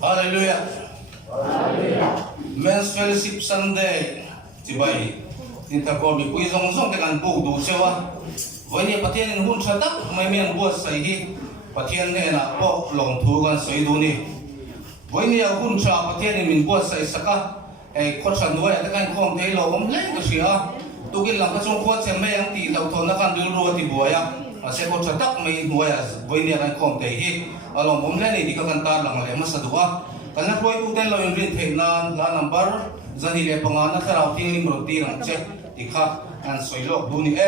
Hallelujah. Men's Fellowship Sunday. Cibai. Tinta ko bi pui zong zong tekan bu du sewa. Voi ni pathian in hun thatak mai mian buat sai hi. Pathian ne na po long thu kan sai du ni. Voi ni a hun tha pathian in min buat sai saka. Ai khot san nuai ta kan khom thei lo om le ka sia. Tu kin lam ka chung khot sem me yang ti lo thon na kan dil ro ti buaya. Se khot thatak mai nuai voi ni kan khom thei hi. Along om le ni di ka kan tar lang le ma sa duwa. Kana koi tu ten lo yung rin thei na la number zani le panga na tharau ting lim ro ti rang che ti kha an soilo du ni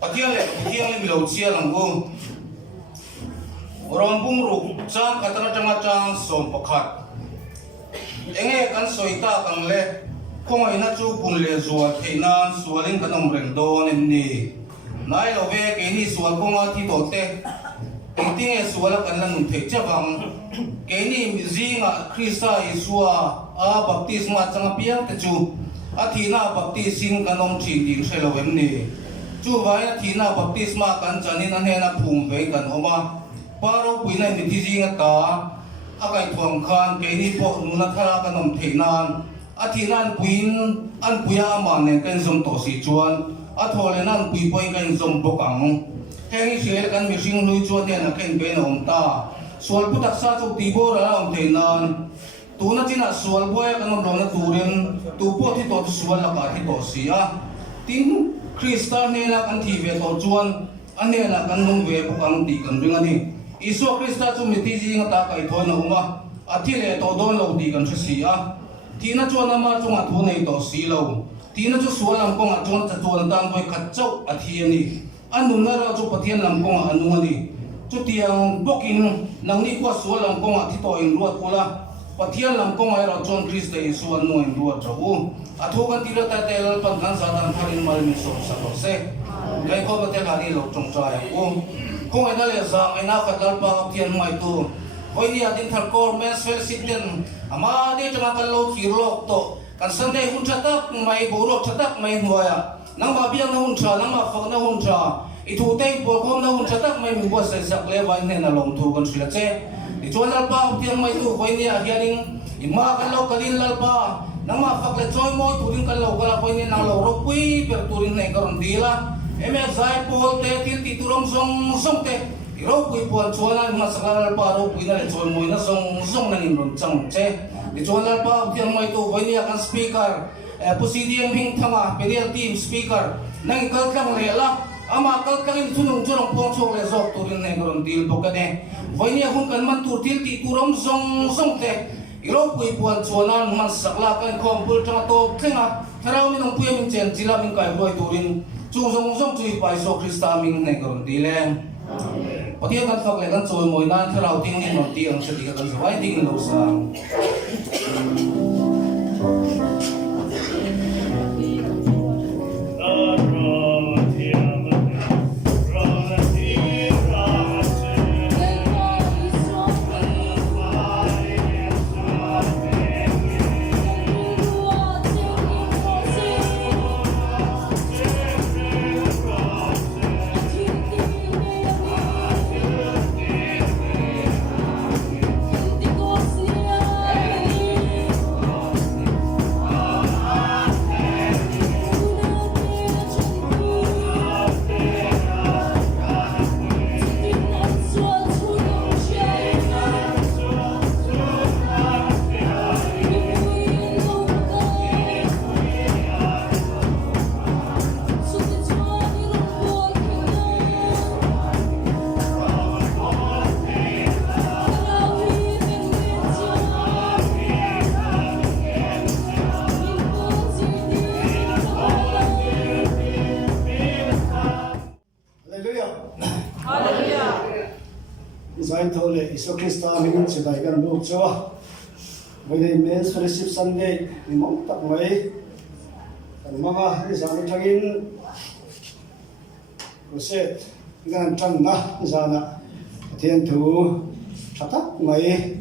patiang le bilo chia lang bu ron bung ru chang katara tanga chang som pakhat enge kan soita kang le khong ina chu pun le zuwa theina sualin kanom reng don ni nai lo ve ke ni sual konga thi to te ting suala kan lan thei chabang ke ni zinga Krista Isua a baptisma changa piang te chu athina baptism kanom thin ding selo em ni chu vai athina baptisma kan chanin an hena phum ve kan oma paro puina mi thi zinga ta akai thuam khan ke ni po nuna thara kanom theinan athina an puya ma ne kan zum to si chuan athole nan pui poi kan zum bokang Hengi siya kan mising lui chuan yan akin pe na umta. Sual putak sa chok tibo ra om tenan. Tuna tina sual boy kan om na turin. Tupo ti to sual la ka ti to siya. Tin Krista nela kan TV to chuan anela kan nung we bukang ti kan ringani. Iso Krista chu mitiji nga ta kai thoi na uma. Athile to don lo ti kan siya. Tina chuan ama chunga thunei to silo. Tina chu sual am kong a chuan cha chuan tan boy khatchau athiani. Anu nara chu pathian lam konga anu ani chu tiang bokin nang ni kwa sual lam konga thi to in ruat pula pathian lam konga ro chon Krista Isu anu in ruat tho atho kan tira ta tel pan kan sa dan pharin mal mi so sa ko se kai ko ba te gari lo chong cha ko ai da le za ai na ka dal pa pathian mai tu hoi ni adin thar ko Men's Fellowship den ama de tanga kan lo khir lok to kan Sunday hun chatak mai bo chatak mai huaya nang ma biang na hun cha nang ma fak na hun cha itu tay por kom na hun cha tak mai mi buat sa sak le vai ne na long thu kan sila che i chuan lal pa tiang mai tu koi ni a hianing i ma kan lo kalin lal pa nang ma fak le choi moi tu ring kan lo kala koi ni nang lo ro pui per tu ring nei karon dila eme zai pol te til ti tu rom song song te i ro pui puan chuan ma sak lal pa ro pui na le choi moi na song song na nin ron chang che i chuan lal pa tiang mai tu koi ni kan speaker Pusidiang hing thama pedial team speaker nang kalkang lela ama kalkang tunung jurong pongchok le zok turin ne gron dil bokane voinia hun kan man tur til ti turom zong zong te iro pui puan chuanan man sakla kan khom pul tanga to thenga tharau mi nong puya min chen chila min kai roi turin chung zong zong chui pai so Krista min ne gron dile patia kan thok le kan choi moi nan tharau ting ni non ti ang sa ti kan zawai ding lo sang Iso Krista min chibai kan lu chawa với Men's Fellowship Sunday ni mong tak mai kan manga izan thangin roset gan tang na zana thian thu thatak mai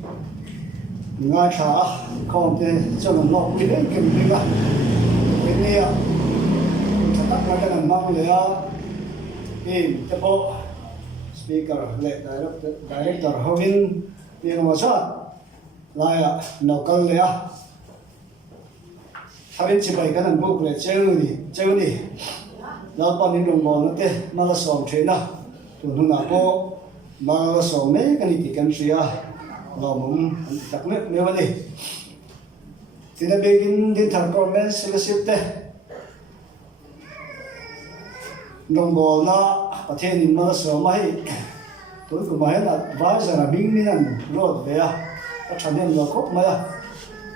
nga tha khom te chon no pi le kem ri ga ni ya thatak ma kan mang le ya te po speaker le director hovin ni ma sa la ya local le a harin chi bai kan book le cheu ni la pa ni rong bol te mala som thena tu nu na ko mala som me kan ti kan sia lo mum tak me me wani tina begin din thar comments le sip te rong bol na pathen in mala som mai tu ko mai na advisor a bing ni nan road ve a thanem lo ko mai a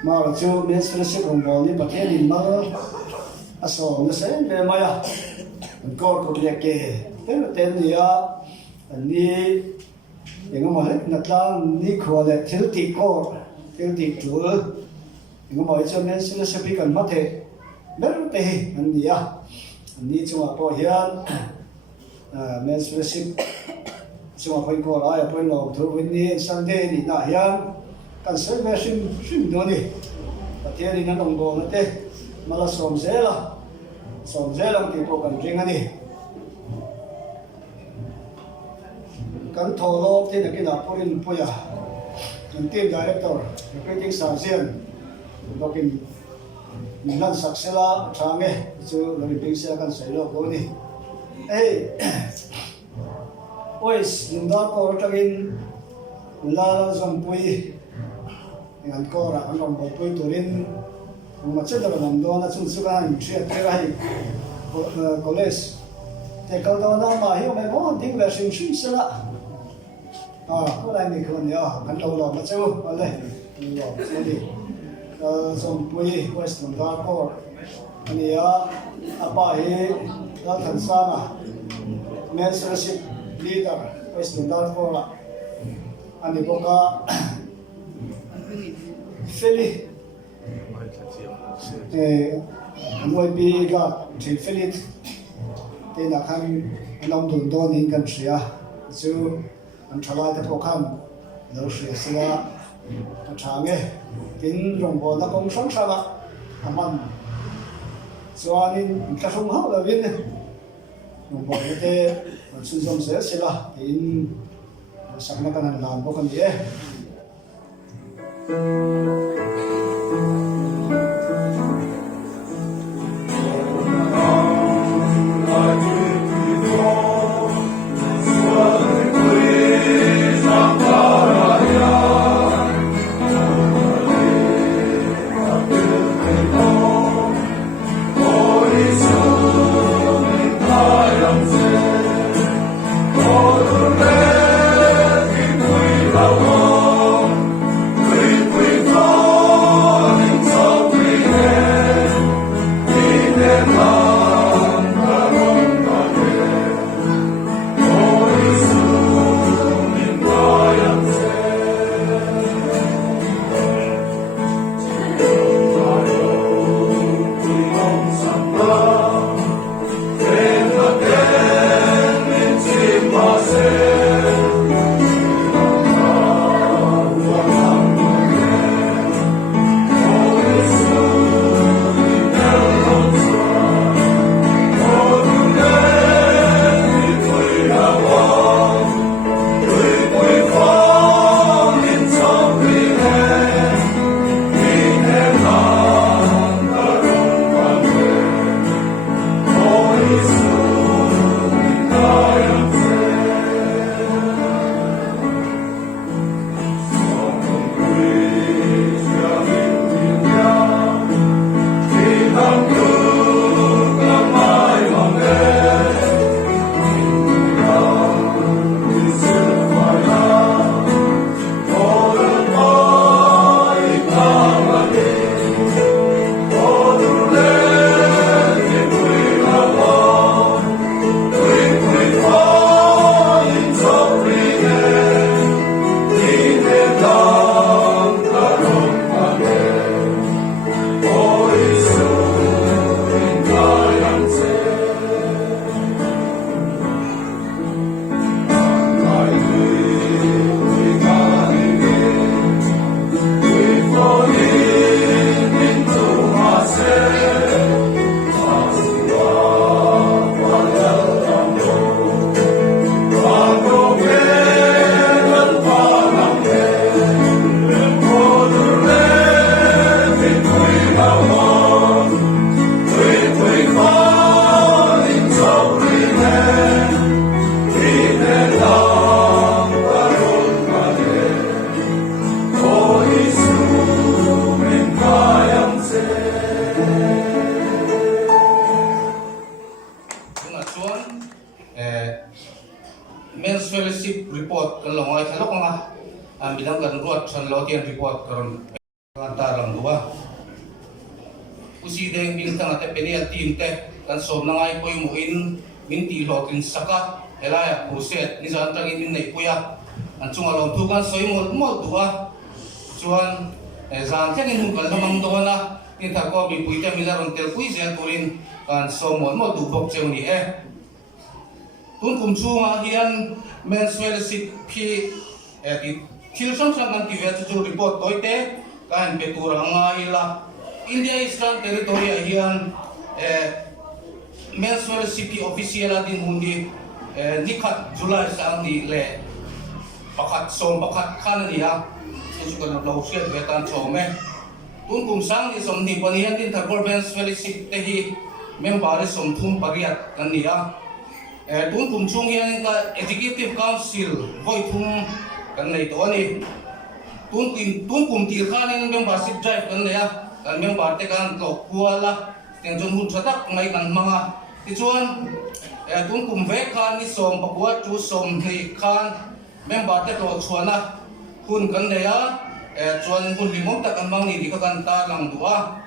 mà là chưa nên sẽ sẽ còn bỏ đi bậc thế thì mà số nó sẽ về mà ya có liệt kê thế là tên gì á ni những cái mà nát là ni khoa lệ thiếu thị chủ những cái mà cho nên sẽ bị cần mất thế rất tệ anh gì á ni chúng ta có hiện nên sẽ chúng ta phải có lại phải làm thứ vấn đề Sunday thì là hiện kan se ve sim do ni patia ni na dong go na te mala som zela ki ko kan ring ani kan tholo te na ki na porin puya kan team director operating sergeant dokin milan saksela change chu lori pingsia kan sai lo go ni ei ois lindar ko tagin la zampui anh cô ra anh làm bộ tôi turin mà chết rồi làm đó là chúng ta những chuyện thế này college thì câu đó nó mà hiểu mấy món tiếng về sinh sinh sẽ là có đây mình còn nhớ anh đầu lòng mà chưa ở đây lòng cái gì trong buổi Western Darko anh nhớ apa ấy là thần sa mà mentorship leader Western Darko là anh đi có Philly, nuôi bị gạt thì Philly, thì là khăn nông thôn đó nên cần sửa, chứ anh trả lại thì khó khăn, nếu sửa anh trả nghe, kín rồng bò nó cũng sống sao ạ, anh cho nên các sông hậu là viên này, rồng bò như thế, sử dụng sửa là kín sáng nay cần làm có cần gì ấy. chuan men's fellowship report kan longai thalok anga midang kan ruat than lo tian report karon ta lang duwa usi deng bin tang ate penia team te kan som nangai poi mo in min ti lo kin saka elaya puset ni zan tang in min nei puya an chunga lom tu kan soi mol mol duwa chuan zan theng in kal lamang do na ni tha ko bi puite milaron tel pui zel turin kan som mol mol du bok cheu ni tun kum chunga hian men's fellowship khi thil sam sam kan ti ve chu report toite kan betur anga ila India Eastern Territory hian men's fellowship ki official din hundi nikhat July sang ni le pakat som pakat khan ni ha chu kan lo siat betan chome tun kum sang ni som ni panian din thakor men's fellowship te hi member som thum pariat kan ni ha tun kum chung hian ka executive council voi thum kan nei to ani tun kum til khan in membership drive kan nei kan member te kan to kuala teng jon hun thatak ngai kan manga ti chuan tun kum ve khan ni som pakua chu som nei khan member te to chuana hun kan nei chuan hun limom tak kan mang ni di ka kan ta lang duwa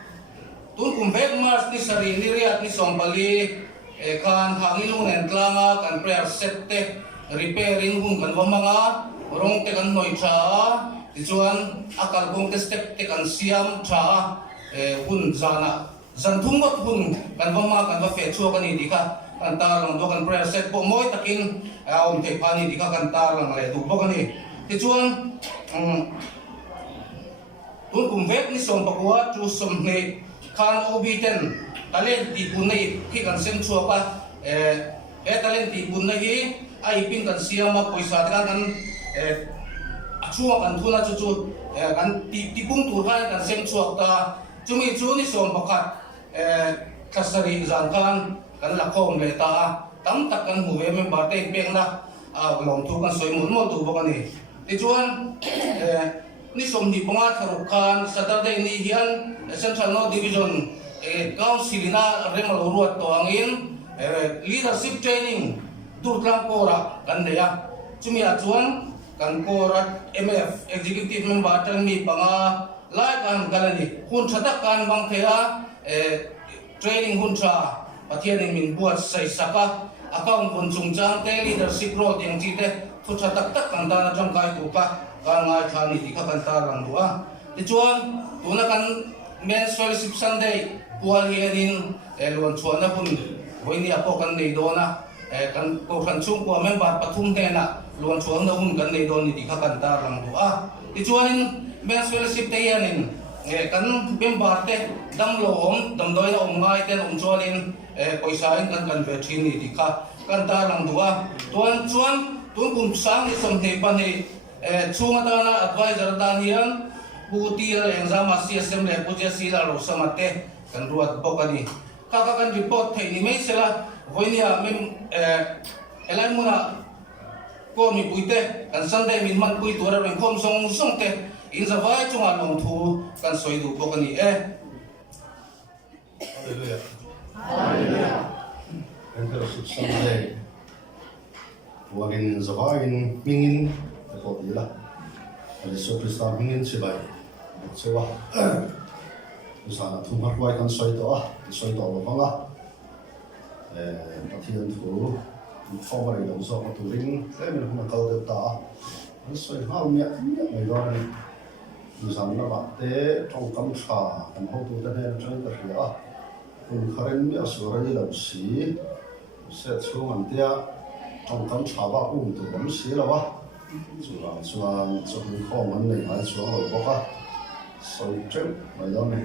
tun kum ve mars ni sari ni riat ni som pali kan hangilung en tlanga kan prayer set te repairing hun kan wamanga rong te kan noi tha ti chuan akal bong te step te kan siam tha hun zana zan thungot hun kan wamanga kan wa fe chu kan ni dika kan ta lang do kan prayer set bo moi takin om te pani dika kan ta lang le du bo kan ni ti chuan tun kum ve ni som pakwa chu som ne kan obiten talent ti punai ki kan sem chua pa talent ti punai ai pin kan siama poisa kan achua kan thuna chu kan ti pung tur kan sem chua ta chumi chu ni som pakat kasari zan kan lakom le ta tam tak kan huwe mem ba te peng na lom tu kan soi mun mo tu ba kan ni ti chuan ni som ni ponga tharu kan Saturday ni hian Central North Division council na remal uruat to angin leadership training turtlang kora kan deya chumi achuan kan kora MF executive member tan mi panga lai kan galani hun thatak kan bang thea training hun tha pathian min buat sai saka account kun chungchang te leadership role yang chi te thu thatak tak kan dana jam kai tu ka kan ngai thani ti ka kan ta rang duwa ti chuan tuna kan men's fellowship Sunday pual hianin luan chuana hun voini apo kan nei dona kan ko kan chung ko member pathum te na luan chuana hun kan nei don ni di kha kan ta rang du ti chuanin men's fellowship te hianin kan member te dam lo om dam doi na om ngai ten chuanin poisa in kan ve thin ni di kha kan ta rang du chuan tun kum sang ni som thei pa ni chunga ta na advisor dan hian puti exam CSM le puja sila ro samate kan ruat bokani kaka kan report thei ni mai sela voinia mem elai muna ko mi puite kan Sunday min man pui tura ren khom song song te in za vai chunga long thu kan soi du bokani Hallelujah. Hallelujah. And fellowship Sunday. Wagin zavagin mingin ko dila. Ali so Krista mingin silai. Sewa. Sana thum har wai kan soi to lo banga pathian thu former lo so ko turing lemen huna kau de ta an soi ha mi mai do ni san na ba te trong kam tha kan ho tu ta ne chang ta ria kun kharen mi asura ni lo si se chu man tia trong kam tha ba tu lam si la wa chuan so ni kho man nei mai chuan lo ba ka soi trem mai do ne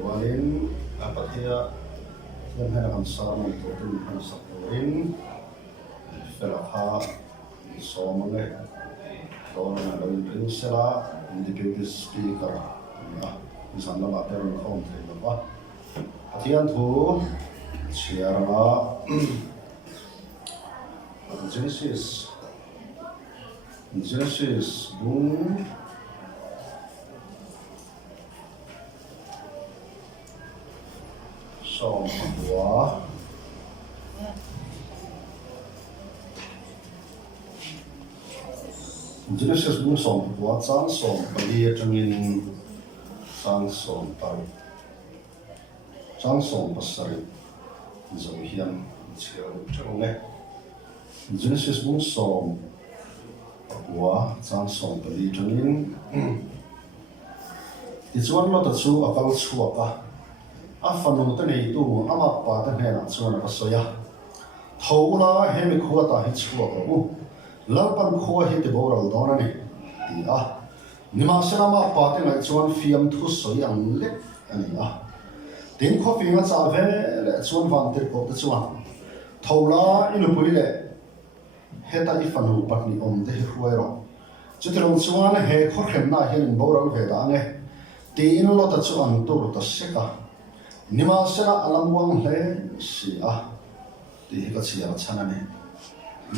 Walin apatia yang hendak ansar untuk mensapurin felakha somange tona na lawin prinsela independent speaker ya misalnya bateron kom thei ba atian thu chiarama Genesis boom som dua Genesis bung som wa chang som pali atangin chang som par chang som pasari zo hian cheu chunge Genesis bung som wa chang som pali atangin ti chuan lo ta chu akal chuaka a fanu ta nei tu ama pa ta hena chuan a soya thola hemi khuata hi chuaka u lalpan khuwa hi te boral dona ni ti a nima serama pa te ngai chuan fiam thu soi ang le ani a tin kho fi nga cha ve le chuan van tir ko te chuan thola inu pui le heta I fanu patni om te hi huairo chutirong chuan he khor khem na hian boral ve da nge ti in lo ta chuan tur ta seka nima sera alamwang hle si a ti hi ka chia chana ni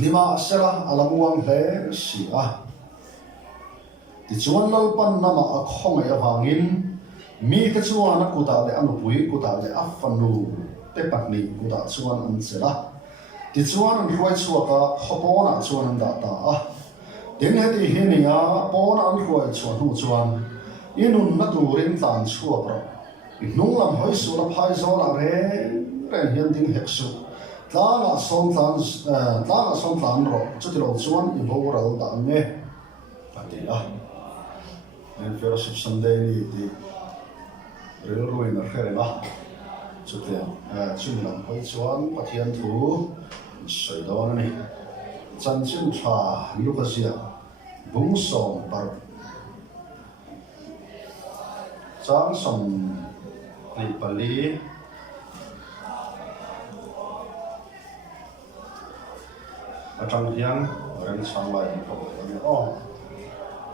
nima sera alamuang hle si a ti chuan lalpan nama a khong e awangin mi te chuan a kuta le anu pui kuta le a fanu te patni kuta chuan an chela ti chuan an ruai chuaka khopona chuan an da ta a tin he ti hi ni a pona an ruai chuan hu chuan inun na turin tlan chua pro nunglam hoi su la phai zo la re hian ding heksu Tlana son tlan ro chutiro chuan I boral da nge ati a en fellowship Sunday ni ti rel ruin a kherena chutia chunlam hoi chuan pathian thu soi don ni chan chin tha lukasia bung som par chang som ni pali atang hian ren sang lai ko ni o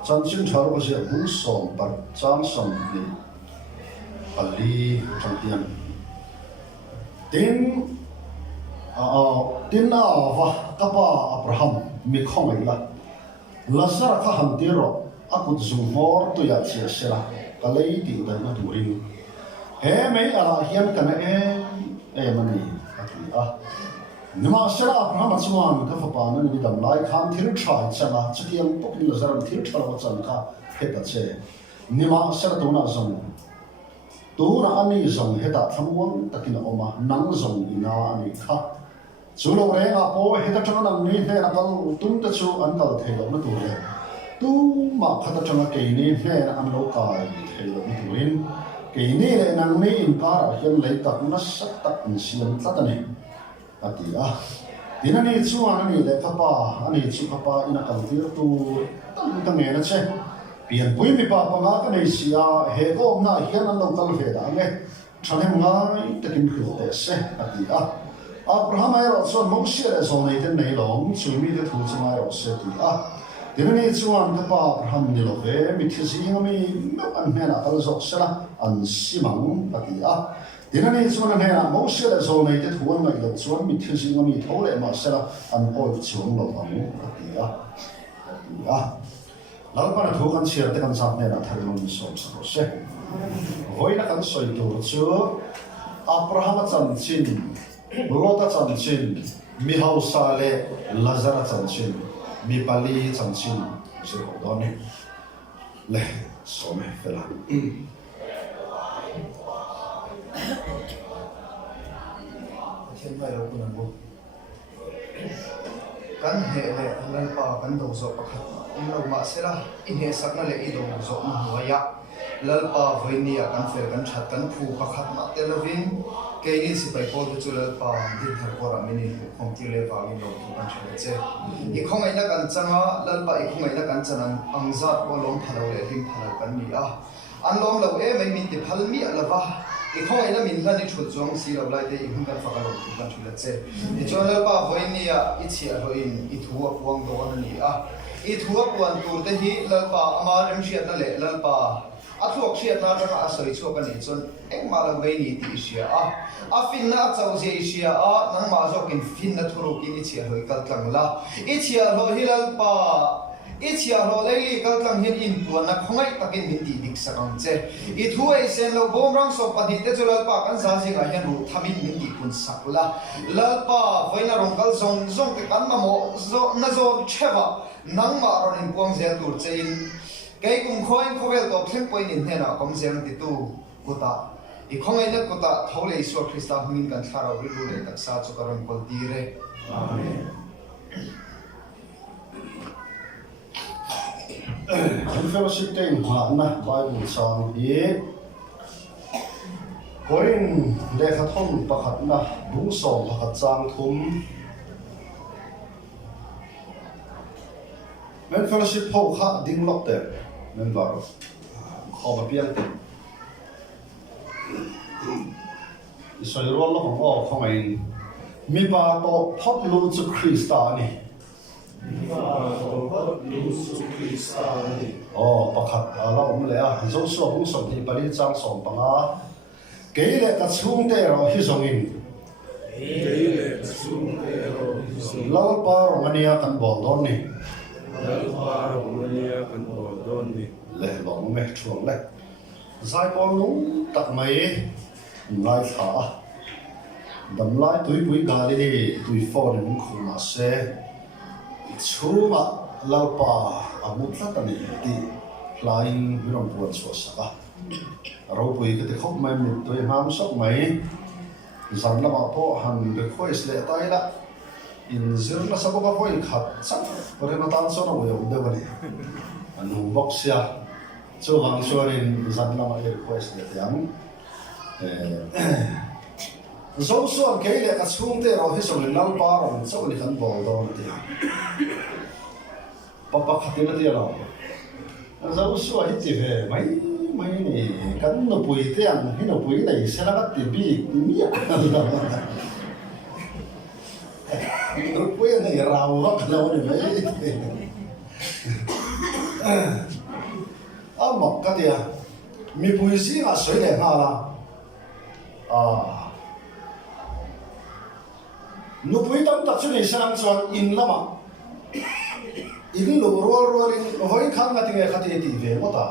chan chin thar ko sia bung som par chang som ni pali atang hian tin va kapa Abraham mi khong la Lazar ka han tiro akut zum hor tu ya chia sera kalai ti da na turin he mai ala hian kana mani ati a nima sera Abraham chuan ka fa pa na ni dam lai kham thir thai changa chutiam pok ni Lazar thir thalo chan kha heta che nima sera tu na zong tu na ani zong heta thamwang takina oma nang zong ina ani kha chulo re nga po heta changa nang ni he na kal tum ta chu an kal thelo na tu re tu ma khata changa ke ni he na an lo kai thelo na tu rin ke ni le nang ni in kar hian le tak na sat tak in siam tlatani ati a dinani chuan ani le kapa ani chu kapa ina kal tir tu tam tam ne na che pian pui mi pa pa nga ka nei sia he ko na hian an lo kal ve da nge thanem ngai takin khil te se ati a Abraham ai ro chuan mong sia so nei ten nei long chu mi de thu chu mai ro se ti a dinani chuan kapa Abraham ni lo ve mi thisi mi an me na kal zo sela an simang ati a dinani chuan he na mong sia so nei te thu an ngai lo chuan mi thisi mi thole ma sela an oi chuang lo ang ati a lalpana thu kan chia te kan sap ne na tharlo ni som sa se hoina kan soi tu chu Abraham chan chin Lota chan chin mi hausa le Lazara chan chin mi pali chan chin se hodone le some fela Hiện tại là cũng là một kan he le lan pa kan do zo pakhat in lo ma sela in he sakna le I do zo ma huaya lal pa voinia kan fer kan that kan phu pakhat ma telovin ke ni si pai pol chu lal pa din thar ko ra mini khom ti le wa min lo tu kan chhe che I khong ai na kan changa lal pa I khong ai na kan chanan angzat ko lom phalo le dim phalo kan ni a an lom lo e mai min ti phal mi alawa I khong ai na min la ni thu chuang si lo lai te I hun kan fakalo tu kan chhe che I chonal pa voinia I chi a roin I thuwa puang do an ni a I thuwa puan tur te hi lal pa ama rem shiat na le lal pa a thuak shiat na ra a soi chu kan ni chon ek ma lo ve ni ti sia a fin na chau je sia a nang ma zo kin fin na thuru kin I chi a roi kal tlang la I chi a ro hi lal pa chia lo lấy cái tlang hiền in tuan na không ai takin min ti dik sakang che i thu ai sen lo bom rang so pa ni te chulal pa kan sa singa hian ru thamin min ti kun sakla lalpa voina rong kal zong zong te kan ma mo zo na zo cheva nang ma ron in puang zel tur che in cái cùng khoen khovel to thleng point in hena kom zel ti tu kuta i khong ai na kuta thole iswa krista min kan thara ri ru le tak sa chu karon pol ti re amen fellowship team ha na Bible sang hi koin le kha thom pakhat na bung som pakhat chang thum men fellowship ho kha ding lok te men var kho ba pian te isoi rol lo ho khong ai mi pa to phot lu chu Krista ni pakhat ala le a zo so bung som ni pali chang som panga ke le ka chung te ro hi zong in lal pa ro mania kan bol don ni le long me chuang le zai pom nu tak mai lai tha dam lai tui pui ga li tui for ni khu ma se chuma lalpa amutla tani ti flying viron puan so saka ro pui ke te khop mai mit toi ham sok mai zan la ma po han de khois le tai la in zir la sabo ka voi khat chak pore na tan so na wo de bani anu box ya chu wang so in zan la ma le khois le tiam zo so ke le ka chung te ro hi so le lalpa ro so ni khan bol do na ti papa khatina ti ala zo so hi ti ve mai ni kan no pui te an hi no pui nei se la ka ti bi ni ya no pui nei rau va ka lo ni ve mak ka dia mi pui si nga soi le nga la nu pui tam ta chu ni sang chuan in lama in lo rol in hoi khang nga tinge khati ti ve mo ta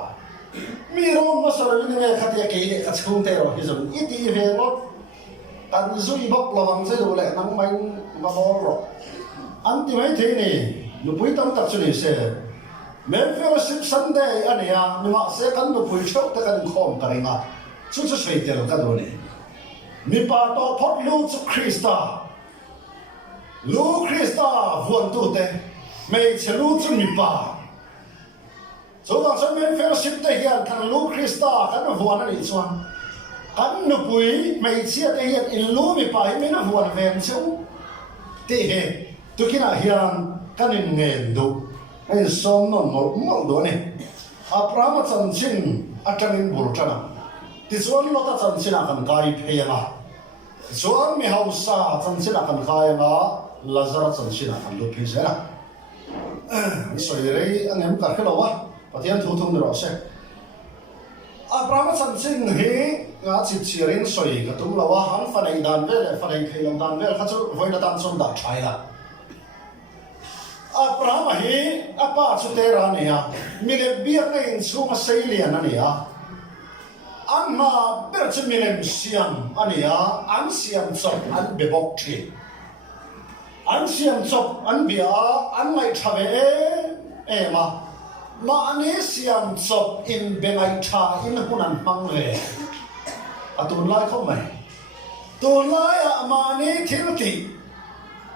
mi ron ma sar ni nge khati ke le ka chung te ro hi zon i ti ve mo an zui bok lawang se lo le nang mai ma mo ro an ti mai the ni nu pui tam ta chu ni se men fellowship Sunday ania ni ma se kan nu pui chok ta kan khom ka ringa chu chu swei te lo ka do ni mi pa to phot lu chu Krista lu Krista vuan tu te mei chelu chu mi pa so wang so men fellowship te hian kan lu Krista kan vuan ani chuan kan nu pui mei chia te hian in lu mi pa hi mena vuan ven chu te he tu kina hian kan in ngen du ai som non mo do ne Abraham chan chin atanin bul chana ti chuan lo ta chan china kan kai pheyanga chuan mi hausa chan china kan kai ma Lazarus chan china kan lu phezera soi rei angem kar khelo wa patian thu thum ro se Abraham chan chin hi nga chip chirin soi ka tum lawa han fanai dan ve le fanai khayam dan ve kha chu voina dan chon da thaila Abraham hi apa chu te ra ne ya mile biak na in chunga seilian ani ya an ma ber chu mile siam ani ya an siam chok an bebok thi an siam chok an bia an mai thave e ma ani siam chok in bengai tha in hunan mang ve atun lai khom mai tun lai ma ni thilti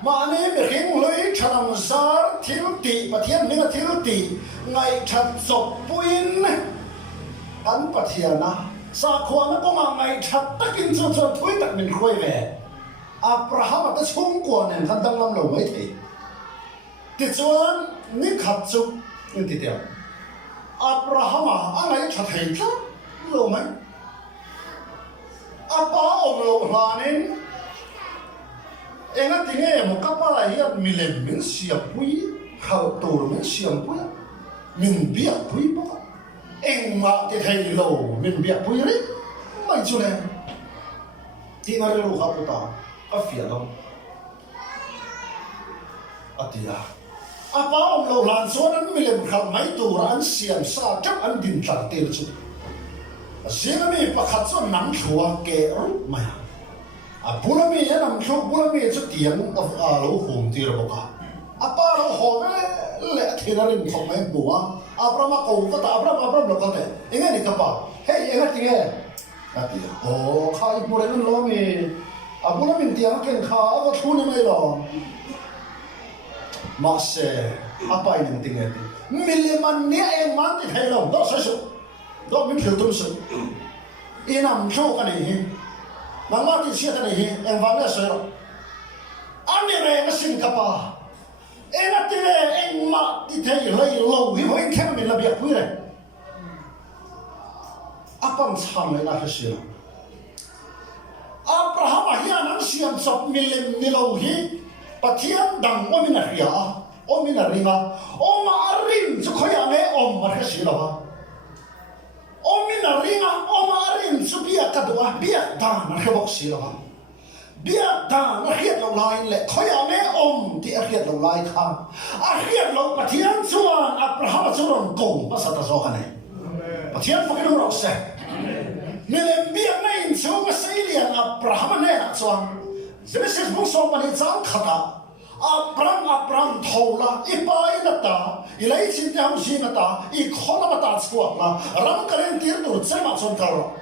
Mane mering lui chanam zar thilti pathian mina thilti ngai that chop puin an pathiana sa khwana ko ma ngai that takin chu chu thui tak min khoi ve Abraham ta chung ko nen kan dang lam lo mai the ti chuan ni khat chu in ti tiam Abraham a ngai that thei tha lo mai apa om lo hanin enga tinge mo kapa hiat milem min siap pui khau tur min siam pui min bia pui pa eng ma te thai lo min bia pui ri mai chu le ti na ru kha puta a fia lo atia apa om lo lan chuan an milem khat mai tur an siam sa chắc an din tlar tir chu zinami pakhat chu nam thua ke ru mai a bulami nam thu bulami chu tiang of a lo hum tir boka apa lo home le thirarin khom mai buwa abrama ko ka ta abram lo ka te enga ni ka pa hey enga tinge ati o khai muren lo mi abula min tiang ken kha ava thuna mai lo Mase apa ini tinggal itu? Miliman ni yang mati hello, do sesu, do min filtum su. Inam show kan ini, nang mati siapa kan ini? Yang vale seru. Ani rega sing kapa. Enak tile yang mati thei lay low, hiu yang kena min lebih aku ini. Apa macam ni nak hasil? Abraham ahian ang siam sop milim nilohi. Pathian dang omina ria omina ringa oma arin chu khoya nge om mar ka silawa omina ringa oma arin chu bia kadwa bia da mar ka bok silawa bia da mar hiat lo lai le khoya nge om ti a hiat lo lai kha a hiat lo pathian chuan Abraham chuan kong pasata zo kane pathian fakinu ro se milem bia nei chu ma seilian Abraham ne na chuan Genesis bung so mani chang khata Abraham thola ipai na ta ilai chin te hau si na ta I khona ma ta chkuak na ram karen tir tur chema chon karo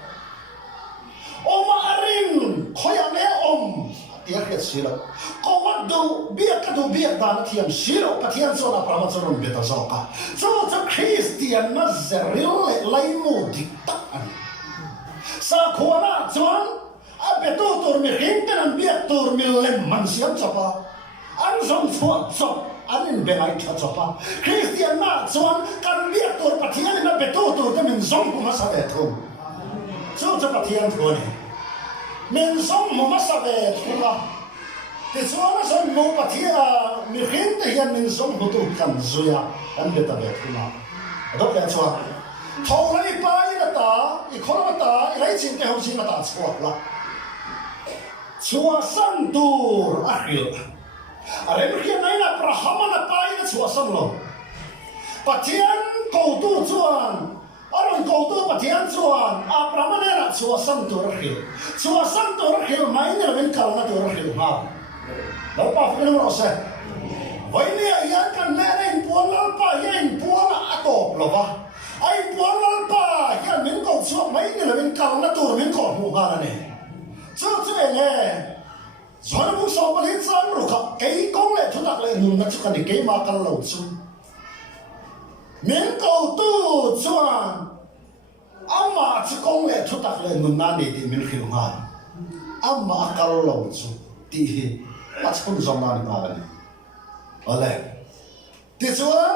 oma arin khoya me om tir het silo ko wat do bia ka do bia dan thiam silo pathian chon Abraham chon beta zoka so Christian nazaril lai mu dikta sa khona chon abeto tur mi hinten an biak tur mi lem man siam chapa an zong chuak chop anin bengai tha chopa Christian na chuan kan biak tur pathian na beto tur te min zong ma sa ve thum chu cha pathian thone min zong ma sa ve thuma te chuan sa mo pathian mi hinte hian min zong hu tu kan zuya an beta ve thuma adop le chuan thole I pai na ta I khona ta I lai chin te hau chin na ta chuak la Chua san tur akhir. Are mungkin naik Abraham na pai na chua san lo. Patian kau tu chuan. Aron kau tu patian chuan. Abraham na chua san tur akhir. Chua san tur akhir mai na ben kal na tur akhir ha. Lepas fikir merasa. Wai ni ayat kan na in puan lalpa yang puan atop lo ba. Ai puan lalpa yang men kau chuan mai na ben kal na tur men kau mu ha ni. Chú này, rồi nó so với hết dân rồi không, cái công nghệ chúng ta lại dùng nó chỉ cần để cái mà cần lâu chú, miễn cầu tu chuan, ông mà chỉ công nghệ chúng ta lại dùng nó để miễn khiêu ngài, ông mà cần lâu chú, thì bắt không dùng nó để ngài này, ở đây, thì chuan,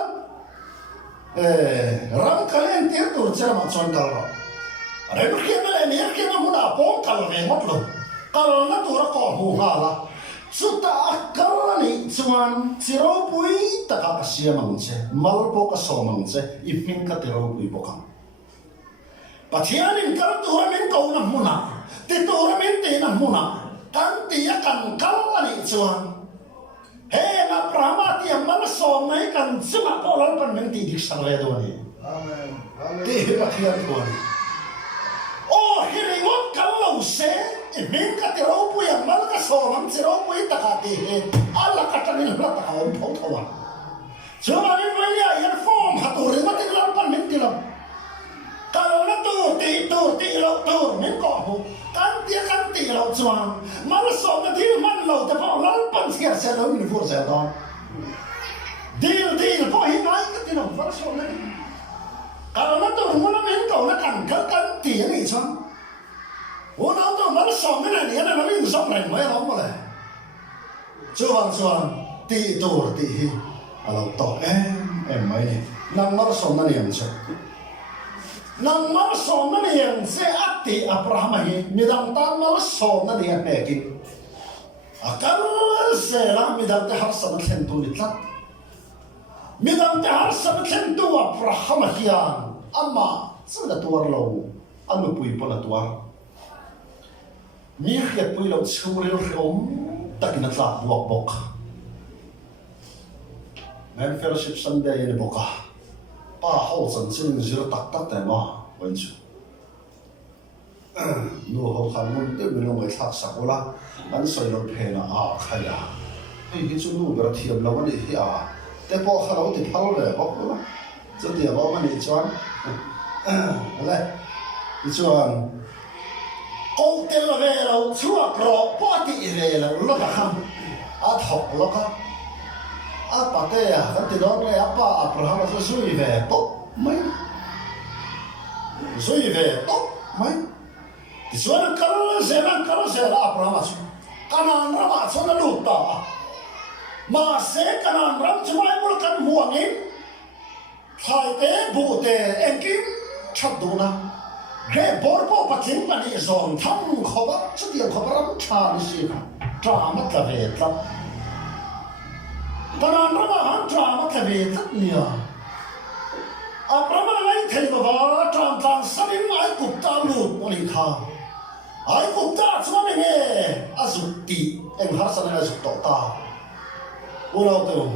ram kalian tiệt tu chơi mà chuan cầu rồi. Rồi khi mà lại miễn khi mà muốn đào bóng cầu về mất luôn, cầu nó tu ra cỏ mù hà la, chúng ta cầu này chuan chỉ rau bụi tất cả các xia măng che, mal bốc các sò măng che, ít mình các rau bụi bốc hàng. Và thiên nhiên cầu tu ra miễn cầu nằm muna, thì tu ra miễn tê nằm muna, căn tía căn cầu này chuan, hey na Brahma tiang mana sò này căn chỉ mà có lần phần miễn tê đi sang về đâu này, tê là thiên tuan. Oh, hiri ngot kalau se, min kati rau pui yang mal ka so mam si rau pui takati he, Allah kata ni lah tak kawan pau kawan. Cuma ni mana yang form hatu ringat ni lampan min tilam. Kalau na tu ti lau tu min kau, kan ti lau cuma, mal so na ti man lau tapi lampan siapa saya lau ni fur saya dah. Deal, kau hinai kati lau fur so na. Kalau na tu mana min kau na kan ti ni cuma. Ủa nó tôi nói xong cái này thì nó liên xong này mới lắm mà này chưa hoàn tì tổ tì hi lâu to em mấy này năng nó xong nó liền chứ năng nó xong nó liền sẽ ắt tì Abraham hi mi đang tan nó xong nó liền mẹ kia cái sẽ là mi đang te har sang khen tu nít lắm mi đang te har sang khen tu Abraham hian amma sao là tuar lâu anh mới bùi bỏ là tuar mi khiết bùi lâu chua rêu rôm ta kina tla buộc bọc and fellowship Sunday in boka pa ho chan chin zero tak tak ta ma wen chu no ho khan mun te mi lo ngai thak sakola an soi lo phe na a khaya hei hi chu nu ber thiam lo ni hi a te po khalo ti phal le bok lo chu ti ba ma ni chuan ale ti chuan câu tên là về đâu chúa cọ bỏ đi về là lúc nào không học lúc đó bà tê cái từ đó này bà Abraham nó suy về tốt mấy suy về tốt mấy thì số nó caro sẽ là Abraham cái nào nó mà số nó lụt ta mà sẽ cái nào nó chỉ mới muốn cái muỗng ấy thay thế bộ tê em kim chặt đồ na cái bor bộ bắt chính là đi dọn thăm khó bắt chút tiền khó bắt lắm trả đi xí trả mất cả về lắm ta nói nó hắn trả mất cả về rất nhiều Abraham này thấy mà vào trả sao đến ai cũng ta lụt một lần khá ai cũng ta cho nên nghe azut ti em hát sang này azut ta u nào tu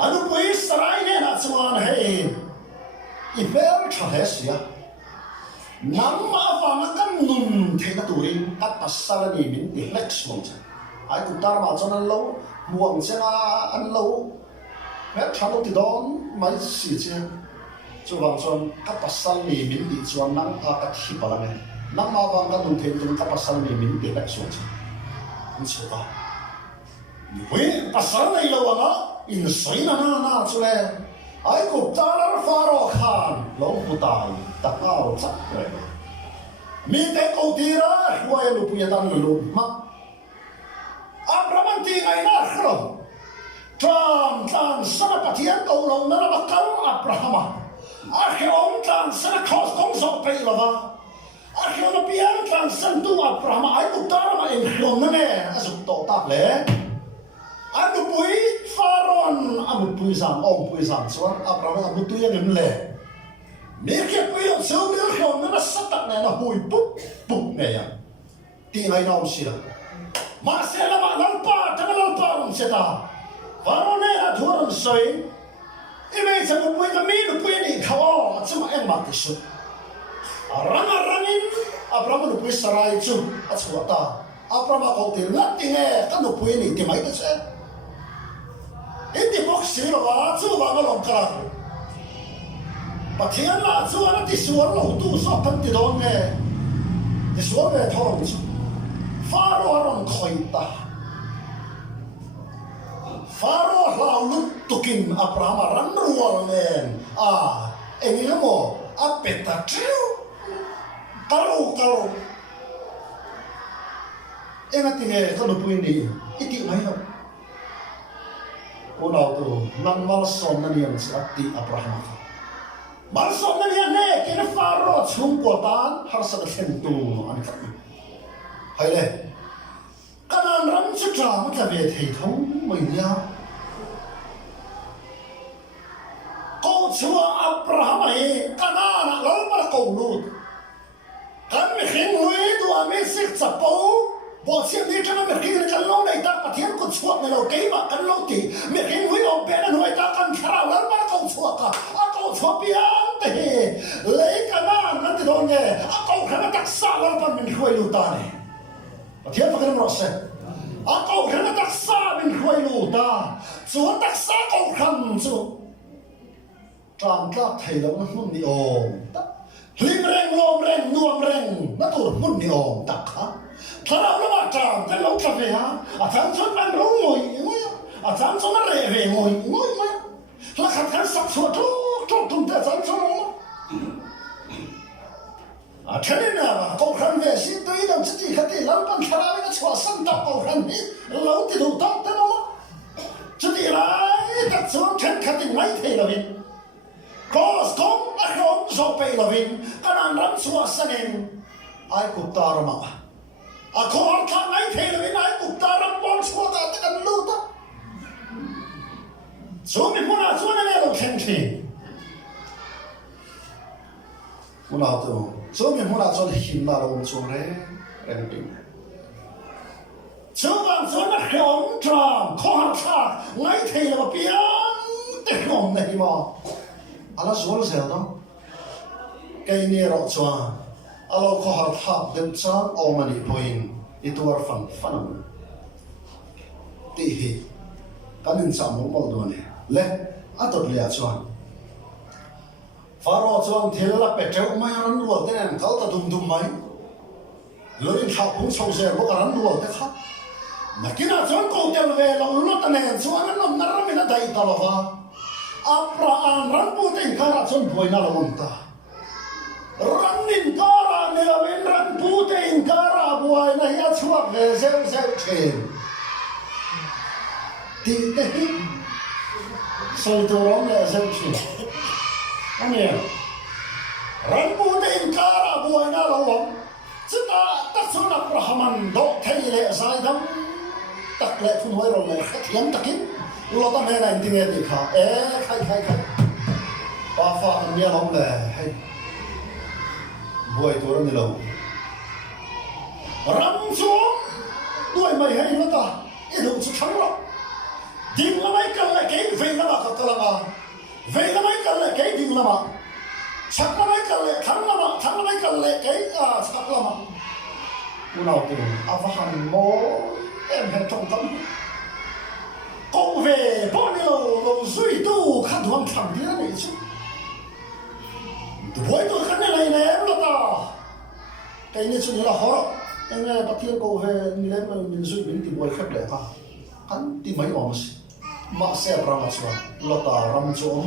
anh cũng biết sai này là cho anh hay Iber trả hết xí nắm mà vào cái nụn thế cái tuổi các bác sao lại mình bị lệch xuống chứ ai cũng ta mà cho nó lâu buồn xem ăn lâu hết tháng đầu thì đó mấy sự chứ cho vào cho các bác sao mình bị cho nắm cái khí bảo này nắm mà vào cái nụn thế thì các bác sao mình bị lệch xuống chứ không chịu à vì bác sao này lâu à in suy na cho nên ai cũng ta là Pharaoh Khan lâu phụ tài ta cao chắc rồi mi te câu ti ra huai lu punya tan lu ma Abraham ti ngai na khro tram tan sana pathian câu lo na ba kal Abraham a khiom tan sana khos kong so pe lo ba a khiom na pian tan san tu Abraham ai cũng ta ma in khiom na ne a su to ta le anh bui Pharaoh anh bui sam ông bui sam chuan Abraham anh bui yang le miếng kia bui ông sâu miếng khiom nó sát tắc này nó bui búp búp này à tiếng ai nói gì đó mà sẽ là bạn lão ba thằng lão ba ông sẽ ta Pharaoh này là thua ông sấy因为这个bui cái miếng bui này khao chứ mà em mặc cái số rangin Abraham bui sarai chu à chua ta Abraham câu tiền ngắt tiếng nghe cái nó bui này thì mấy cái sẽ ini boxi lo wa chu wa ma long kra pathian la chu ana ti suar lo tu so kan ti don nge ti suar ve thong chu Pharaoh ron khoi ta Pharaoh la lu tukin Abraham ran rual men eni mo a peta triu karu ena ti nge ka lo pui ni iti mai ha u nào tu nang mal son na niam chi ati Abraham mal son na niam ne ke Pharaoh chung ko tan har sa khen tu an ka hai le kanan ram chu tra ma ta ve thei thong mai nya câu chua Abraham ai kanan lo ma câu lu kan mi khin lui tu a mi sik cha po bộ xem đi cho nó mình kia cái lâu này ta bắt thiên con chuột này đâu cái mà cái lâu thì mình kia nuôi ông bé nó nuôi ta căn khảo lắm mà con chuột à con chuột biếng thì lấy cái nó thì đâu nhỉ con khả nó đặc xa lắm mà mình nuôi lưu ta này bắt thiên phải cái nó rồi con khả nó đặc xa mình nuôi lưu ta chuột đặc xa con khăn chuột tràn ra thầy đó nó muốn đi ôm lim reng lom reng nuông reng nó tụt muốn đi ôm đặc hả thằng nào nó mà chạm cái lỗ cà phê hả thằng số đang lỗ ngồi thằng số nó rề về ngồi nó khăn sắp sửa trong thùng thế thằng số nó thế nên là câu khăn về xin tới làm gì cái gì lắm con khăn nó chua sân tập câu khăn lỗ thì đủ tóc thế nó chứ gì là cái số chân khăn thì mấy thế là vì có không nó không so bì là vì cái nào lắm chua sân ai cũng ta rồi mà con thằng ấy thì là cái này cũng ta đang bón chua ta tất cả lưu ta số mình muốn là số này là khen thì muốn nào từ số mình muốn là số hình là ông số đấy em định số bằng số nó không tròn khó khăn ngay thì là biếng ngom này mà ala zual zel đó cái này rõ cho alo có hạt hạt dem sang omani point itu war fan ti hi kanin sa mo mo do ne le atot le chuan faro chuan thil la petrol mai ran rual te nan kal ta dum mai loin thau pung chau se bo ran rual te kha nakina chuan ko tel ve lo lo ta ne chuan an lom na ra mina dai ta lo wa apra an ran pu te ka ra chuan boina lo mon ta Running cara ni awin ran putin cara buai na ya chuak ve zeu chen ti te soi to rom le zeu chen ani ran putin cara buai na lo chita ta chuna Abraham do thei le sai dam tak le thun hoi ro le khathiam takin lo ta me na intinge ti kha khai pa fa an ya long le hai buổi tối này lâu rắm xuống đuổi mày hay nó ta ít đủ sự thắng rồi điên là mấy cần lại cái về là mà thật là mà về là mấy cần lại cái điên là mà chắc là mấy cần lại thắng là mấy cần lại cái chắc là mà u nào thì Abraham mô em hay trong tâm cậu về bao nhiêu lâu duy tu khát vọng thẳng đi này chứ buổi tối khán này nè em là ta cái này chuyện là khó em nghe bác thiên cầu về lên mà mình suy nghĩ thì buổi khép lại ta hắn thì mấy ông mà sẽ ra mà sao là ta ram chôm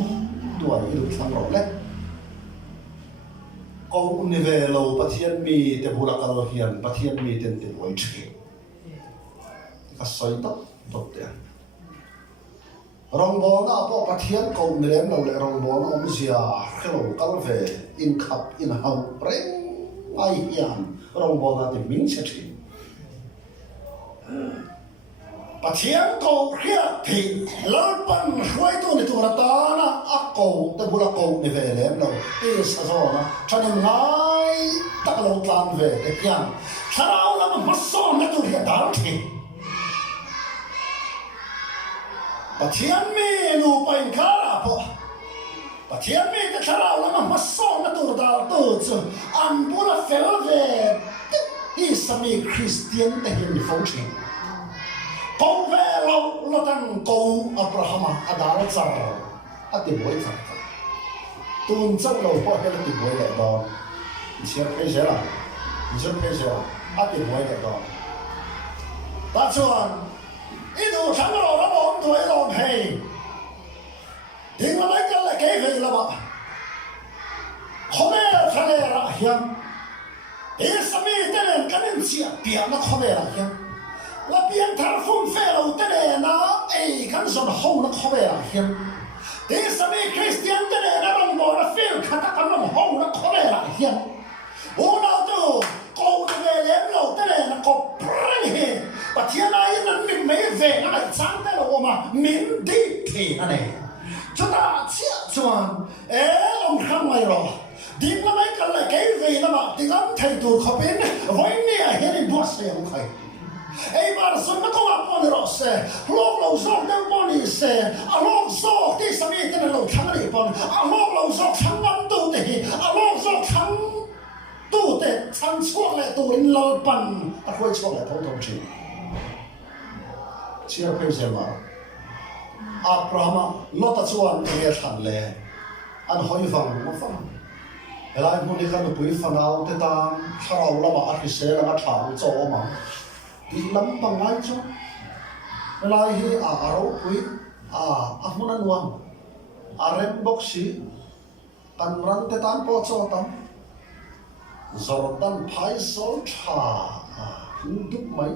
đuổi được thằng rồi đấy câu này về lâu bác thiên mi để bù lại câu hiền bác thiên mi đến để buổi chơi cái soi tốt đấy rong bò na po pathian ko nirem lo le rong bò na zia khelo kal ve in khap in hau preng ai hiam rong bò na ti min che thi pathian ko khia thi lalpan hoi tu ni tu ra ta na akko te bula ko ni ve lem lo e sa zo na chanem ngai tak lo tlan ve te kyang tharau la ma so na tu hi dar thi Pathian mi nu pain kara po Pathian mi te tharau lama masong na tur dal tu chu an bula fel ve hi sami Christian te hin phong chi ko ve lo tan ko Abraham adal char ati boy char tun chau lo po he ti boy le do sia pe la ati boy le do ta chuan idu thang lo la bom thoi lom hei ding la mai kal la ke ve la ba khome khale ra hiam e sami tenen kanin sia pia na khome ra hiam la pian thar fum fe lo tenen na e kan son ho na khome ra hiam e sami Christian tenen na rong bo na feel khata kan rong ho na khome ra hiam o na tu ko de lem lo tenen na ko preng he Pathian ai nan min me ve na chang te lo ma min di thi na ne chata chia chuan ông khang mai ro din la mai kal la ke ve na ma ti lam thai tu khopin voi ni a he ni boss se bu khai ei mar son na ko apon ro se lo zok de boni se a lo zok ti sa mi te na lo thang ni pon a lo zok thang nam tu te a lo zok thang tu te chang chuak le tu in lo pan a khoi chuak le thong chi chia phê xe mà Abraham lo ta chuan nghe thằng lệ anh hỏi vòng mà vòng lại muốn đi khăn bụi phần nào thế ta thao là mà anh sẽ là thao cho mà đi lắm bằng ai chứ lại hi aro bụi muốn ăn uống rem boxi kan ran te tan po cho tam Jordan phai sol tha duk mai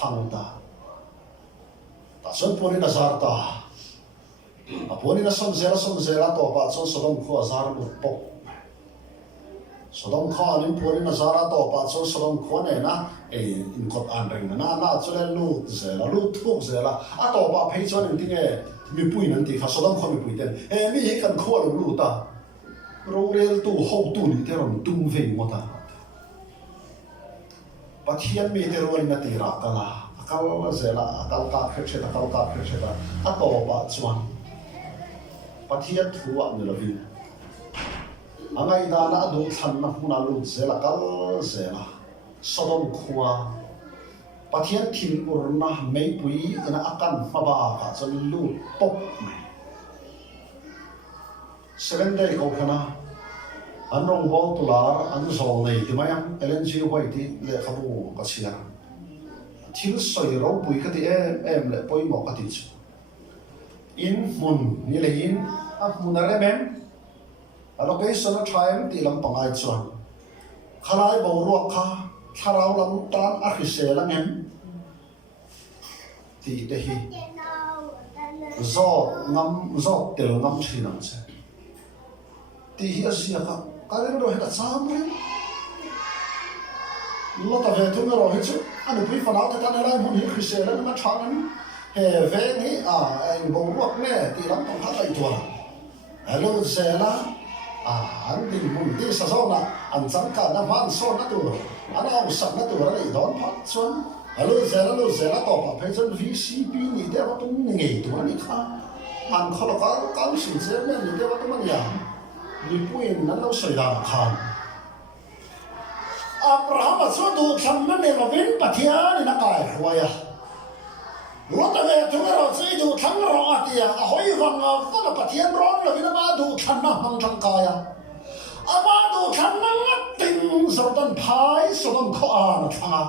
thang ta ta son pori na zarta pori na som zera to pa so sodom kho zar mu po sodom kho anin pori na zara to pa so sodom kho ne na in kot an ring na chule lu zela lu thuk zela a to pa phei chon ning tinge mi pui nan ti kha sodom kho mi pui ten mi hi kan kho lu ta ro rel tu ho tu ni te ron tum ve mo ta pathian mi te ro na ti ra kala kal zela kal ka phek cheta a to pa chuan pathian thua ni lovin angai da na du than na huna lu zela kal zela sodom khua pathian thin urna mei pui ina akan maba ka chon lu pop 7 day ko khana an rong bol tular an zol nei ti mayam LNG hoi ti le khabu ka chia thil soi ro pui ka ti em le poi mo ka ti chu in mun ni le in a mun re mem a location a time ti lam pangai chuan khalai bo ro kha tharau lam tan a khi se la ngem ti te hi zo ngam zo tel ngam thinam che ti hi asia ka kare ro heta sam re lo ta ve tu ro he chu anu pui fa na ta na rai mun hi khi se la ma thang he ve ni a ai bo ro ne ti lam tong kha tai tua alo se la an din mun ti sa zo na an chang ka na man so na tu an au sa na tu ra i don phat chuan alo se la to pa phe chen VCP ni de wa tung ni ngei tu ani kha an kholo ka ka sin se ne ni de wa tu man ya ni puin nan lo soi da khan Abraham so du tham na ne ma vin pathian ni na kai huaya lo ta ve tu ro sei du tham ro atia a hoi wang a fa na pathian ron lo vin ma du tham na hang thang kaya ama du tham na ting so tan phai so tan kho a na thanga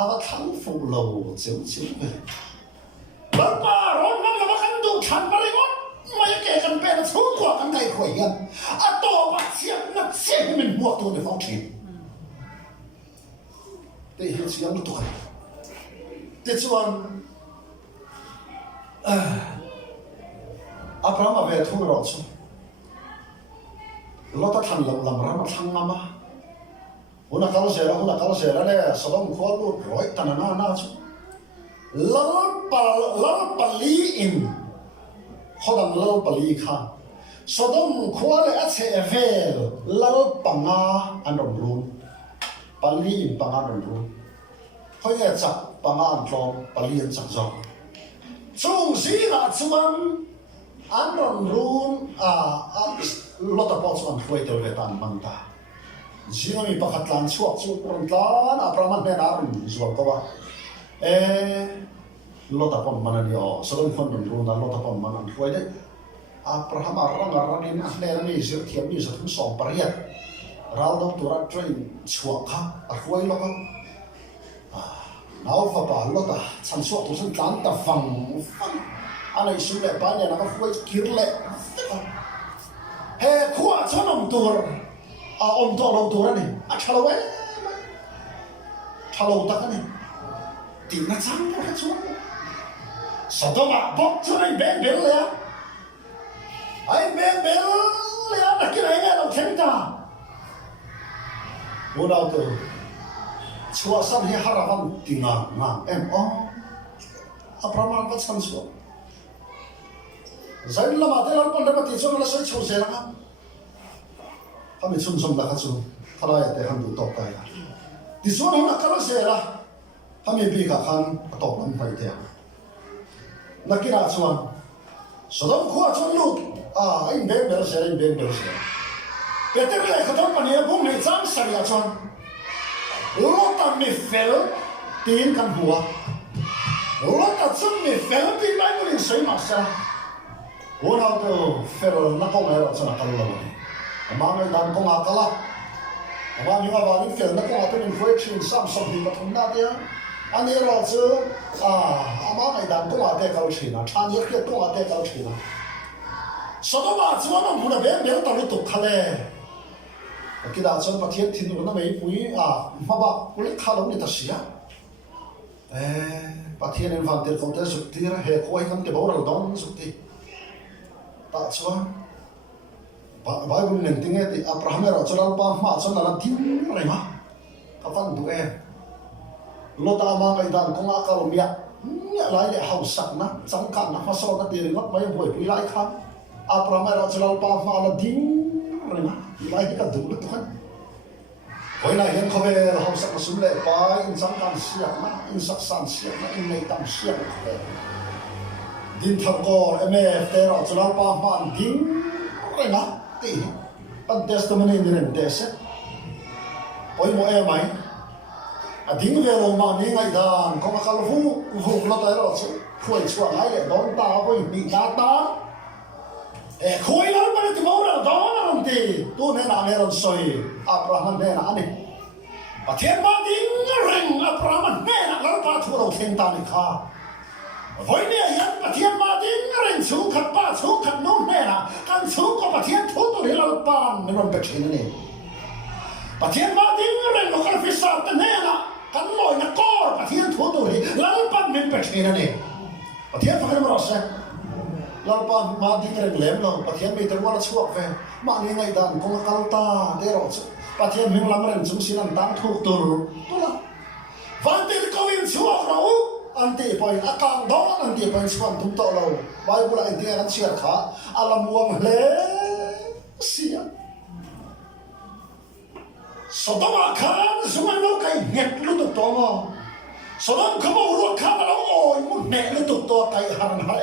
ava thang fu lo chiu chiu ve ba pa ron na ma kan du tham ba le ngon mai ke kan pe na chu kwa kan kai khoi yan a to ba chiam na chiam min buak tu de phong chin te hi chiam tu kan te chuan Abraham về thu rồi chứ, lo ta thành làm ra mà thăng mà, hôm nay kalau saya đây, sebelum kuat lu, roy tanah na chứ, lalu pali in, hodam lalu pali khan, sebelum kuat le ache evel, lalu panga andom run, pali in panga andom run, kau ya cak panga andom pali in cak jauh. Chung si na chuan an ron run lo ta po chuan huai tel ve tan man ta jino mi pakhat lan chuak chu ron tlan Abraham ne na run zual ko ba lo ta pon man ni o so kon ron run lo ta pon man an huai de Abraham arang in a ne ni zir thiam ni sa thum song pariat ral dom tura train chuak kha a huai lo ka nào phải bảo lo ta sản xuất thủ sinh tán ta phẳng anh ấy xuống lại bán nhà nó có phơi kiếm lại he khua cho ông tour ông tour lâu tour này chalo ấy chalo ta cái này tìm nó sáng nó cái xuống sao đó mà bóc cho anh bé bé lên anh bé lên là cái này nghe đâu thấy ta vô đâu từ chua san hi haravan tinga nga em o Abraham va san so zain lama te lar pon le ti so la soi chu se la ha mi chum som la kha chu thara ya te han du tok ta ya ti so na ka la se la ha mi bi ka khan tok lam pai te na ki ra chuan so dom khuwa chun lu ai be be se Peter le khatom pani bung le chang saria chuan Lota mi fel tin kan hua Lota chum mi fel tin mai mo ling sei ma sa Wona to fel na ko mai ra chana kal lo ni ama ngai dan ko ma kala ama ni ma ba ni fel na ko ta ni foi chin sam som ni ma thum na dia ani ro chu ama ngai dan ko ma te kal chin na chan ye ke to ma te kal chin na so do ba chu na mu na be ta lu tu khale cái đó cho mà thiên thiên nó mấy quý mà bà quý khá lắm người ta xía bà thiên em phản tiền không thể sụt tiền hệ coi không thể bảo rằng đón sụt tiền ta cho bà cũng nên tiếng thì Abraham rồi cho nó ba mà cho nó làm thiên này mà các bạn tụi em lo ta mang cái đàn công ác cầu miệng lại để hậu sẵn nó chẳng cả nó phát sốt nó tiền nó mấy buổi quý lại khác Abraham rồi cho nó ba mà là thiên này mà lại cái đủ được thôi hồi này hiện không về học sắc xuống lệ ba in sáng tam siết na in sắc san siết na in này tam siết din thang ko MF te ro chula pa man ding re na ti pan testimony ni ren te se oi mo e mai a ding ve lo ma ni ngai dan ko ka lo hu lo ta ro chu khoi chua ngai le don ta ko ni na ta e khoi lo pa ti mo ra don na ron ti tu ne na ne ron soi Abraham ne na ani a thiên ma ding ring Abraham ne na lo pa thu lo thiên ta ni kha với nè hiện bà thiên ma đến rèn xuống khát ba xuống khát nôn nè là căn xuống có bà thiên thốt tôi để làm bàn nên làm bạch hình này bà thiên ma đến rèn nó cần phải sao tên nè là căn lòi nó co bà thiên thốt tôi để làm bàn nên bạch hình này bà thiên phải làm rõ ràng làm bàn mà đi rèn lém nào bà thiên bị tên qua là chuộc về mà như ngày đàn cũng là cao ta để rõ bà thiên mình làm rèn chúng xin làm tăng thuộc tôi là văn tiền có viên chuộc đâu anti point akang dong anti point swan tum to lo bible ai dia kan siat kha alam wang le sia sodoma khan zuman lo kai net lu to mo sodom khamo ro kha lo oi mu ne lu to kai han ha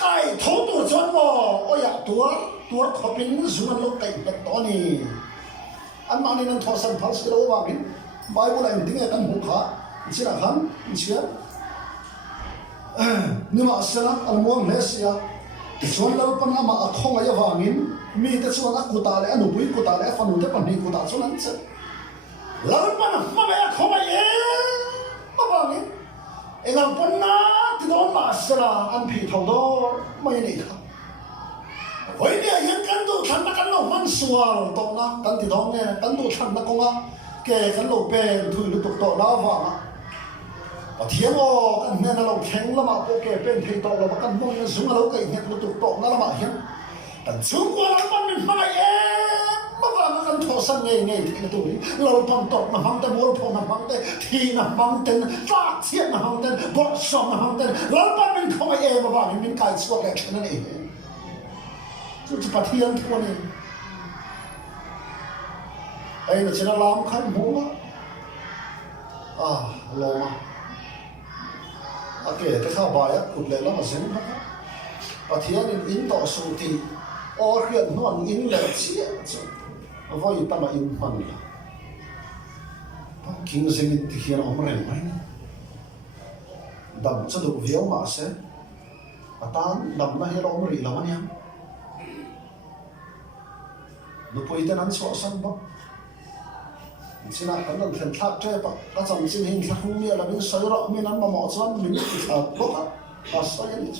kai tho tu chon mo oya tua khopin zuman lo kai bet to ni an ma ni nan tho san phal si lo wa bin bible ai dia kan hu kha chỉ là hắn chỉ nhưng mà sẽ là anh muốn lấy gì à chuẩn là lúc mà không ai vào nghìn mi tới chuẩn là cụ ta lấy anh bui cụ ta lấy phần nút phần mi cụ ta chuẩn anh sẽ là lúc mà mày không ai mà vào nghìn anh làm phần na thì đó mà sẽ là anh bị thầu đó mày này không vậy thì hiện căn tu thành nó căn nó man sual to na căn thì đó nghe căn tu thành nó cũng á kể căn lô bè thui nó tục to đó vào và thiên ô cái này nó khéng lắm mà ok bên thì to là cái mông nó xuống lâu cái hiện nó tụt to nó là mà hiện cái xuống qua nó mình mà mà vào nó cái thọ sân nghề thì cái tụi lâu bằng to mà không tên mua phong mà không tên thì là không tên phát triển mà không tên bớt sòng mà không tên lâu bằng mình không ai mà vào mình cài xuống cái chuyện này chứ bắt thiên thua này ấy là chỉ là làm khăn mũ à lâu mà cái khảo bài á cụt lệ lắm mà dính hết và thiên in tỏ số thì ở hiện nó in lệ chia voi ta mà in phần kinh doanh thì hiện ông rèn máy đầm cho được véo mà sẽ tan đầm nó hiện ông rì lắm anh em nó bây giờ ăn sọ săn bắp xin là cái lần thiền tháp chơi bạc các dòng xin hình tháp không nghĩa là mình xoay rõ mình ăn mà mỏ chân mình bị thở bốc á và xoay đi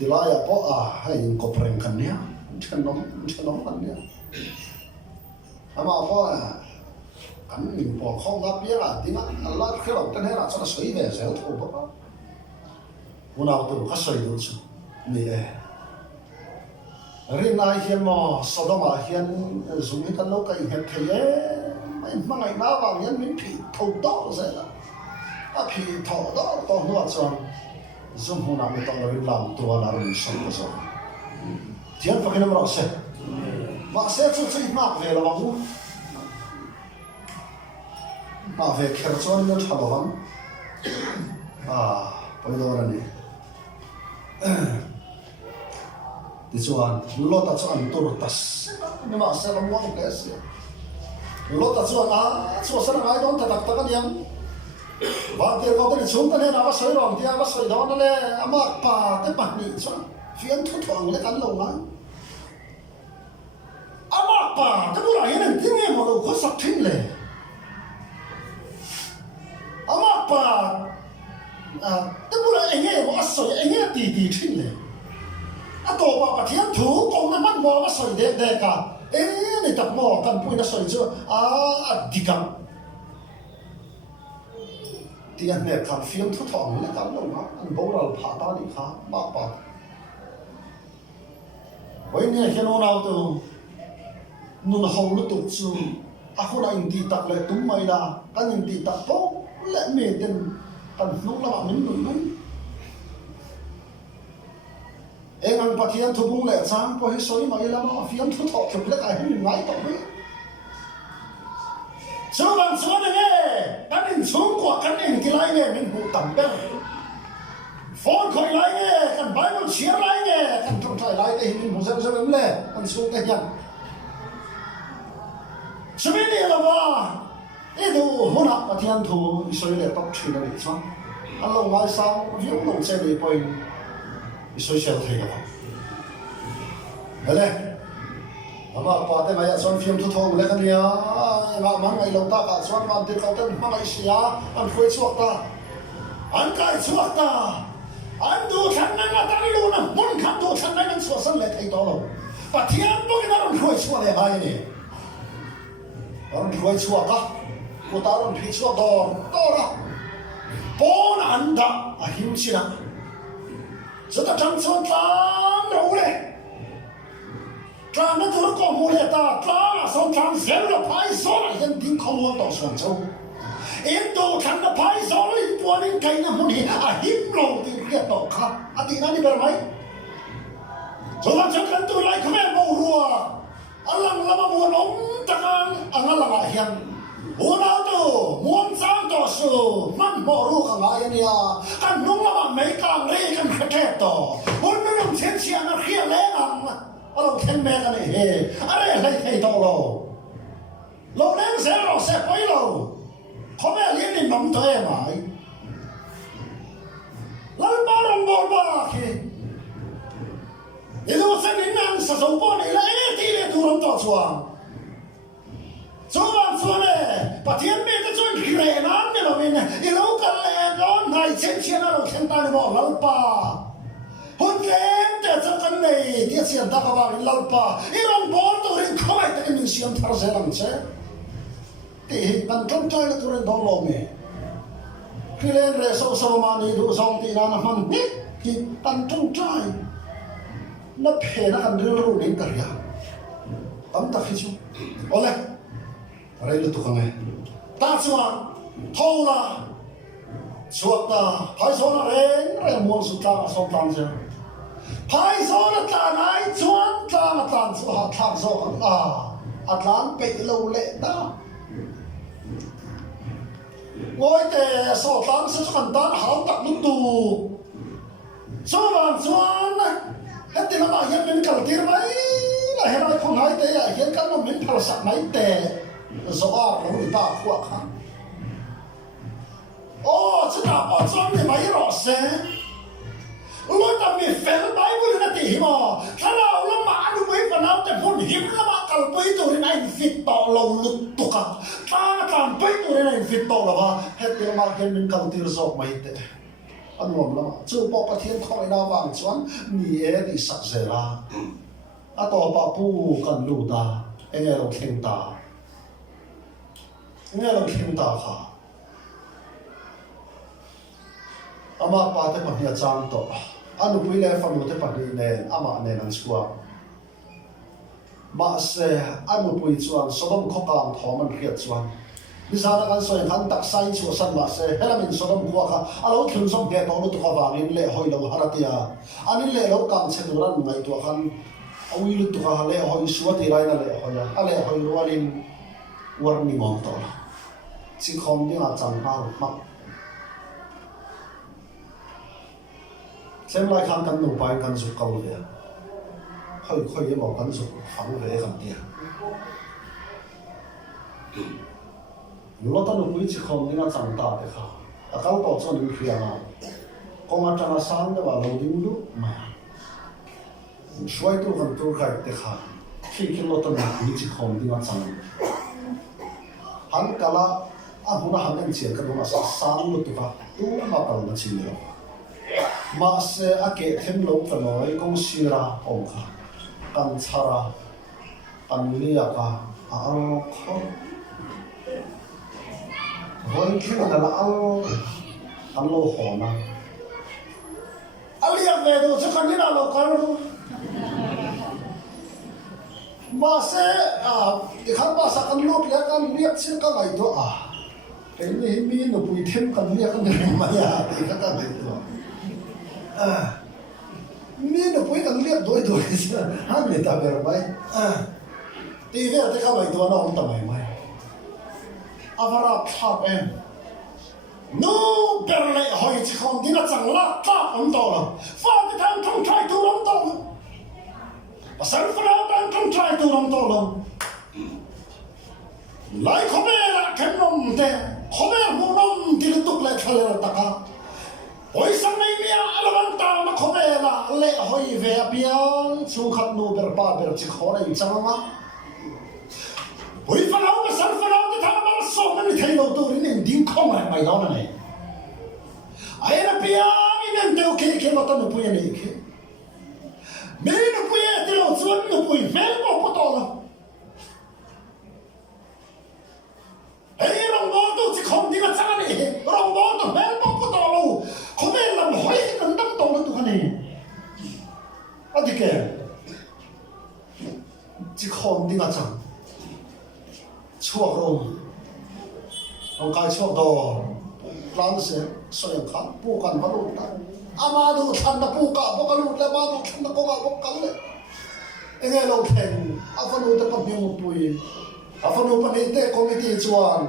thì lại à bỏ hay có prem cần nhá chân nóng cần nhá mà bỏ cắn mình bỏ không ra biết là tiếng ăn lát khi đầu tên hết là cho nó xoay về sẽ thổi bốc á hôm nào tôi có xoay được chứ mình riêng ai hiện mà sau đó mà hiện dùng cái lâu cái hiện thấy mà ngày nào vào hiện mình bị thâu đó rồi là bị thâu đó to nữa cho dùng hôm nào mìnhต้องlàmตัวlà mình sống rồi thiên phải cái nào sẽ mà sẽ chút chút mắc về là mà về khéo cho nên thằng đó bây giờ là này thì chuan lo ta chuan tur tas nhưng mà sẽ làm ngon cái gì lo ta chuan chuan sẽ ngai don ta tak tak diam và tiền có cái chúng ta nên là soi rồng thì soi đó nó lên mà pa cái bạc nhị chuan phiến thu thoảng lấy cắn lồng á mà pa cái bữa này tiếng nghe mà đâu có sạch thính lệ mà pa cái bữa này anh nghe mà soi anh nghe tì thính lệ tổ bà thiên thủ công nó mất mò nó soi đẹp cả này tập mò cần pui nó soi chưa đi cầm thì anh này cầm phiên thu thỏng nó cầm đâu mà anh bố là phá ta đi khá bạc bạc vậy này khi nào từ nôn hậu nó tụt xuống aku nak inti tak le tumai dah kan inti tak po le me den kan nung la min nun anh bắt hiện thu bung lệ sang có hết soi mà làm mà phiền thu thọ chụp lấy cái hình ngay tổng đấy số bằng số này nghe cái hình xuống của cái hình cái lái nghe mình hụt tầm bên phone khơi lại nghe cần Bible share lại nghe cần trong trái lại thì mình muốn xem em lệ cần xuống cái nhận sự biết đi là ba ít đồ hôn hấp và thiên thủ soi lệ tóc chuyện này sao anh long nói sao viết long xe đi quay soi xe thấy cái đấy ama pate maya son film thu thong le khania ma man ngai lo ta ka son man ti ka ten ma ngai sia an khoi chuak ta an kai chuak ta an du than na ta ni lu na mun kham du than na so san le thai to lo pa thian bo ki na ron khoi chuak le hai ni ron khoi chuak ka ko ta ron phi chuak to ra bon an da a him chi na so ta chang chuan ta no le trang nó tôi có mua để ta trang là xong trang xéo là phải số là dân tiếng không muốn tỏ xuân châu em tôi trang là phải số là bữa đến cây nó muốn đi hiếm lâu thì cái tỏ khác thì nó đi bên mấy rồi làm cho cần tôi lại không em mua rùa làm mà mua nóng tăng ăn là lại hiện mua nào tôi muốn sang tỏ sự mang mua rùa cả ngày này cần nung là mấy càng đây cần khét khét tỏ muốn nó nằm trên xe nó kia lẽ ănเราเข็นแม่กันเฮ้อะไรให้โตเราเลี้ยงเสียเราเสียไปเราเขาแม่เลี้ยงนี่น้ำเทไหมเราบ้าเราบ้าขี้อีลูกเส้นนั่งสะสมปนอีเลยที่เลี้ยงตัวเราต่อช่วงเลยปะเทียนเมย์ก็ช่วยเกรน้ำเนี่ยเราเนี่ยอีลูกกันเลยร้อนในเช่นเช่นเราเข็นตาในบ่อเราป่าคนเก่งแต่จะกันเลยที่เสียงตากบ้านเราป่าอีรองบอลตัวเองเขาไม่แต่มีเสียงทาร์เซลังเช่ที่มันจงใจแล้วตัวเองต้องลงเมย์คือเล่นเรศโซมานีดูสองตีนานะมันนี่ที่ตั้งจงใจนับเพนักอันเรื่องรู้นิ่งกันยังตั้งตาคิดชูโอ้เลยอะไรรู้ตัวกันไหมตาชัวท้องละชัวตาพายโซนเร่งมวนสุดตาสองตันเจ้าพายโซนตาไหนชวนตาตันสุดทางโซนอัดล้านไปโลเล่นะงอยแต่โซตันสุดขันตันหาวตักลุกดูชวนเห็นที่มันเห็นเป็นกระติไหมล่ะเห็นอะไรของหายแต่เห็นกันว่ามันพลสักไหมแต่โซอาเราไม่ตาขวบครับโอ้ฉันบอกจอมนี่ไม่รอดเสียรู้แต่มีเฟลไปบุญนาทีหิมะถ้าเราละมาดูไปฝันเอาแต่พูดหิมละมากัลไปตัวนี้ไม่ฟิตต่อเราลุกตุกตาตามไปตัวนี้ไม่ฟิตต่อเราวะเฮ็ดเดี๋ยวมาเห็นมันกัลตีรสอกไม่เตะอันนั้นละมาจู่ปอกประเทศเขาไอ้ดาววางชวนมีที่สักเสร็จละอะต่อปะปูกันลูตาเอ็งเราเข่งตาค่ะอามาปาเตปัญญาจางโตอันนู้นวิเลฟังโนเตปัญญาเนี่ยอามาเนี่ยนันสกัวมาเสอันนู้นปุยจวนสดมข้อกลางท้องมันเรียดจวนดิฉันกันส่วนขันตักไซชัวสันมาเสเฮลามินสดมกัวค่ะอาเราถึงสมเหตุตอนนู้นตัววางนี่เล่หอยเราฮาราติยาอันนี้เล่เรากางเชตุรันไงตัวขันเอาวิลุตัวค่ะเล่หอยสวัสดีไรนั่นเล่หอยอะเล่หอยรัวลินวาร์นิมองตัวสิ่งของที่อาจารย์พาหมักเช่นไรครั้งกันหนุ่มไปกันสุกเกาเลยค่อยๆยังบอกกันสุกฝังเลยคำเดียวเราต้องดูวิจิตรของนี่น่าจังตาเลยค่ะแต่เขาต่อสู้ดูเพียงอ่ะก็มาจังอาสานเดี๋ยวเราดิ้นดูมาช่วยตัวกันตัวใครเด็กค่ะที่เราต้องดูวิจิตรของนี่น่าจังหันกะละหัวหน้าหันกันเชียร์กันว่าสานลุตุค่ะตัวมาตลอดชีวิตมาเสอเกตเทมโลกกันเลยกงศิราองค์กันชารากันเลียกะอาโลเขาวันที่นั่นละกันโลหอนะอะไรอย่างเงี้ยดูสักคนนี้น่าโลกันรู้มาเสที่ข้างบ้านสักกันโลกแล้วกันเรียกชื่อกันไงตัวเห็นไหมมีหนุ่มเทมกันเรียกกันยังไงอ่ะที่กันไงตัวนี่หนูพูดกันเรียกด้วยสิฮันนี่ทำแบบไหมตีเรียกที่เข้าไปตัวน้องทำไมไม่อาภาราภาพเอง nu per le hoi chi khom dina chang la ta om to lo fa cái thằng trong trai tu om to lo pasal fra dan trong trai tu om to lo lại không biết là cái nôm thế không biết muốn nôm thì liên tục lại thay đổi tất cả ôi sang này mía làm ta nó không biết là lệ hoi về biang chú khát nu per pa per chỉ khó này chẳng mà ôi phần nào cái sản phần nào cái thằng mà sống nên thay đổi tôi nên dính không lại mày đó này ai là biang nên tiêu cái mà tao nó bùi này cái mấy nó bùi thì nó chuẩn nó bùi mấy nó có to lắm ấy lòng bò tôi chỉ không đi mà chẳng này lòng bò tôi mấy nó có to luôn không biết làm hỏi cái đâm to nó tôi này anh đi kể chỉ không đi mà chẳng chuộc rồi ông cái chuộc đồ làm gì xoay khát bu cần vào lụt ta ama đồ thằng nó bu cả bu cả lụt lại ama đồ thằng nó có cả bu cả lại anh nghe lâu khen apa lụt ta còn nhiều một bụi apa lụt bên đây tê committee chuan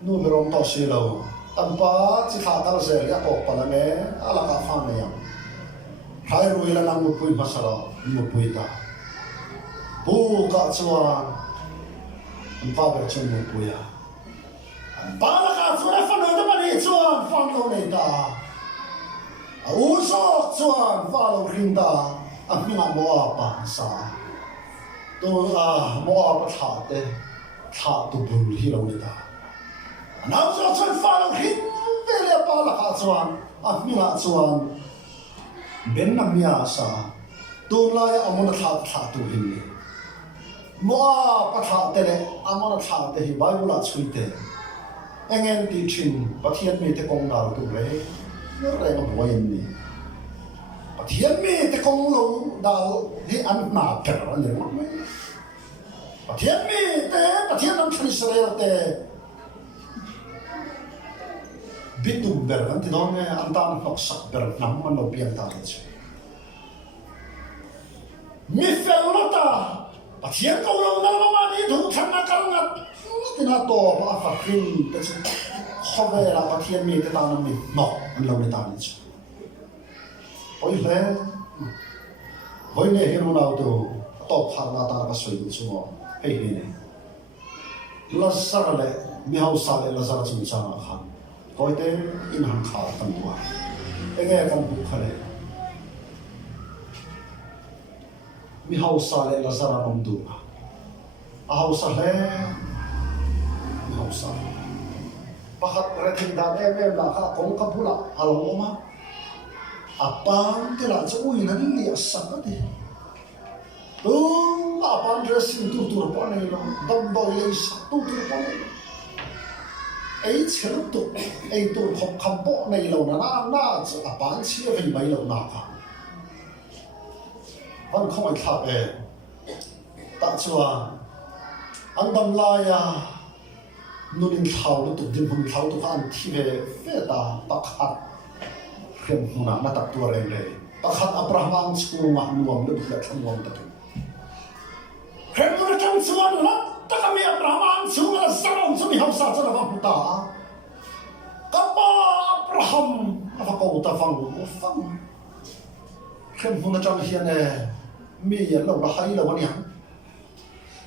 nu bị rong tao xí lâu anh ba chỉ khát tao sẽ yak bọc vào này ala cả phan này hai rồi là làm một bụi masala một bụi ta bu cả chuan anh ba bị chung một bụi à ba là cả số là phân đấu cho bạn ấy chuan phong lâu này ta u số chuan pha lâu kinh ta anh mình làm mua bán sa tôi mua bán thà tu bùn hi lâu này ta nào số chuan pha lâu kinh về là ba là cả chuan anh mình làm chuan bên nằm nhà sa tôi lại anh muốn thà tu hin này mua bán này anh muốn thà thì bài bút là suy thế anh em đi trình bắt thiên mi te công nào tụ lấy nó lại nó bồi em đi bắt thiên mi te công lâu đào thì ăn nạp trở anh nhớ mấy bắt thiên mi te bắt thiên năm phân Israel te biết tụ bер anh thì đó nghe anh ta nó sắc bер nắm mà nó biếng ta đấy chứ mi phèo nó ta bắt thiên công lâu nó mà đi thủ thằng nào cả ngắt thì nó to mà phát triển cái gì không về là phát triển mình cái ta nó mình nọ anh lâu để ta đi chứ với này hiện nào tu to phát là ta cái suy nghĩ chung hay cái này là sao lại mi hậu sao lại là sao chúng ta mà khăn coi thế in hàng khá tầm quá anh nghe con bục khai mi hậu sao lại là sao mà không đủ hậu sao lại hậu sao pakat rating dan em là ka kong kapula along ma apang tila cha ui na ni lia sak ati tung apang dressing tu pa nei lo dam do le sak tu pa nei ấy chelu tu ấy tu khop kham po nei lo na cha apang chi ve mai lo na ka văn không ai thap ta chua an dam la ya nunin thau tu din hun thau tu kan thi ve fe ta pakhat khem huna na tak tu re le pakhat abraham school ma nuam le la thang wam ta khem na chang suan la ta ka mi abraham school la sarong su mi hau sa cha la wa ta ka pa abraham fa ko ta fang khem huna chang hian ne mi ya lo la hai la wa ni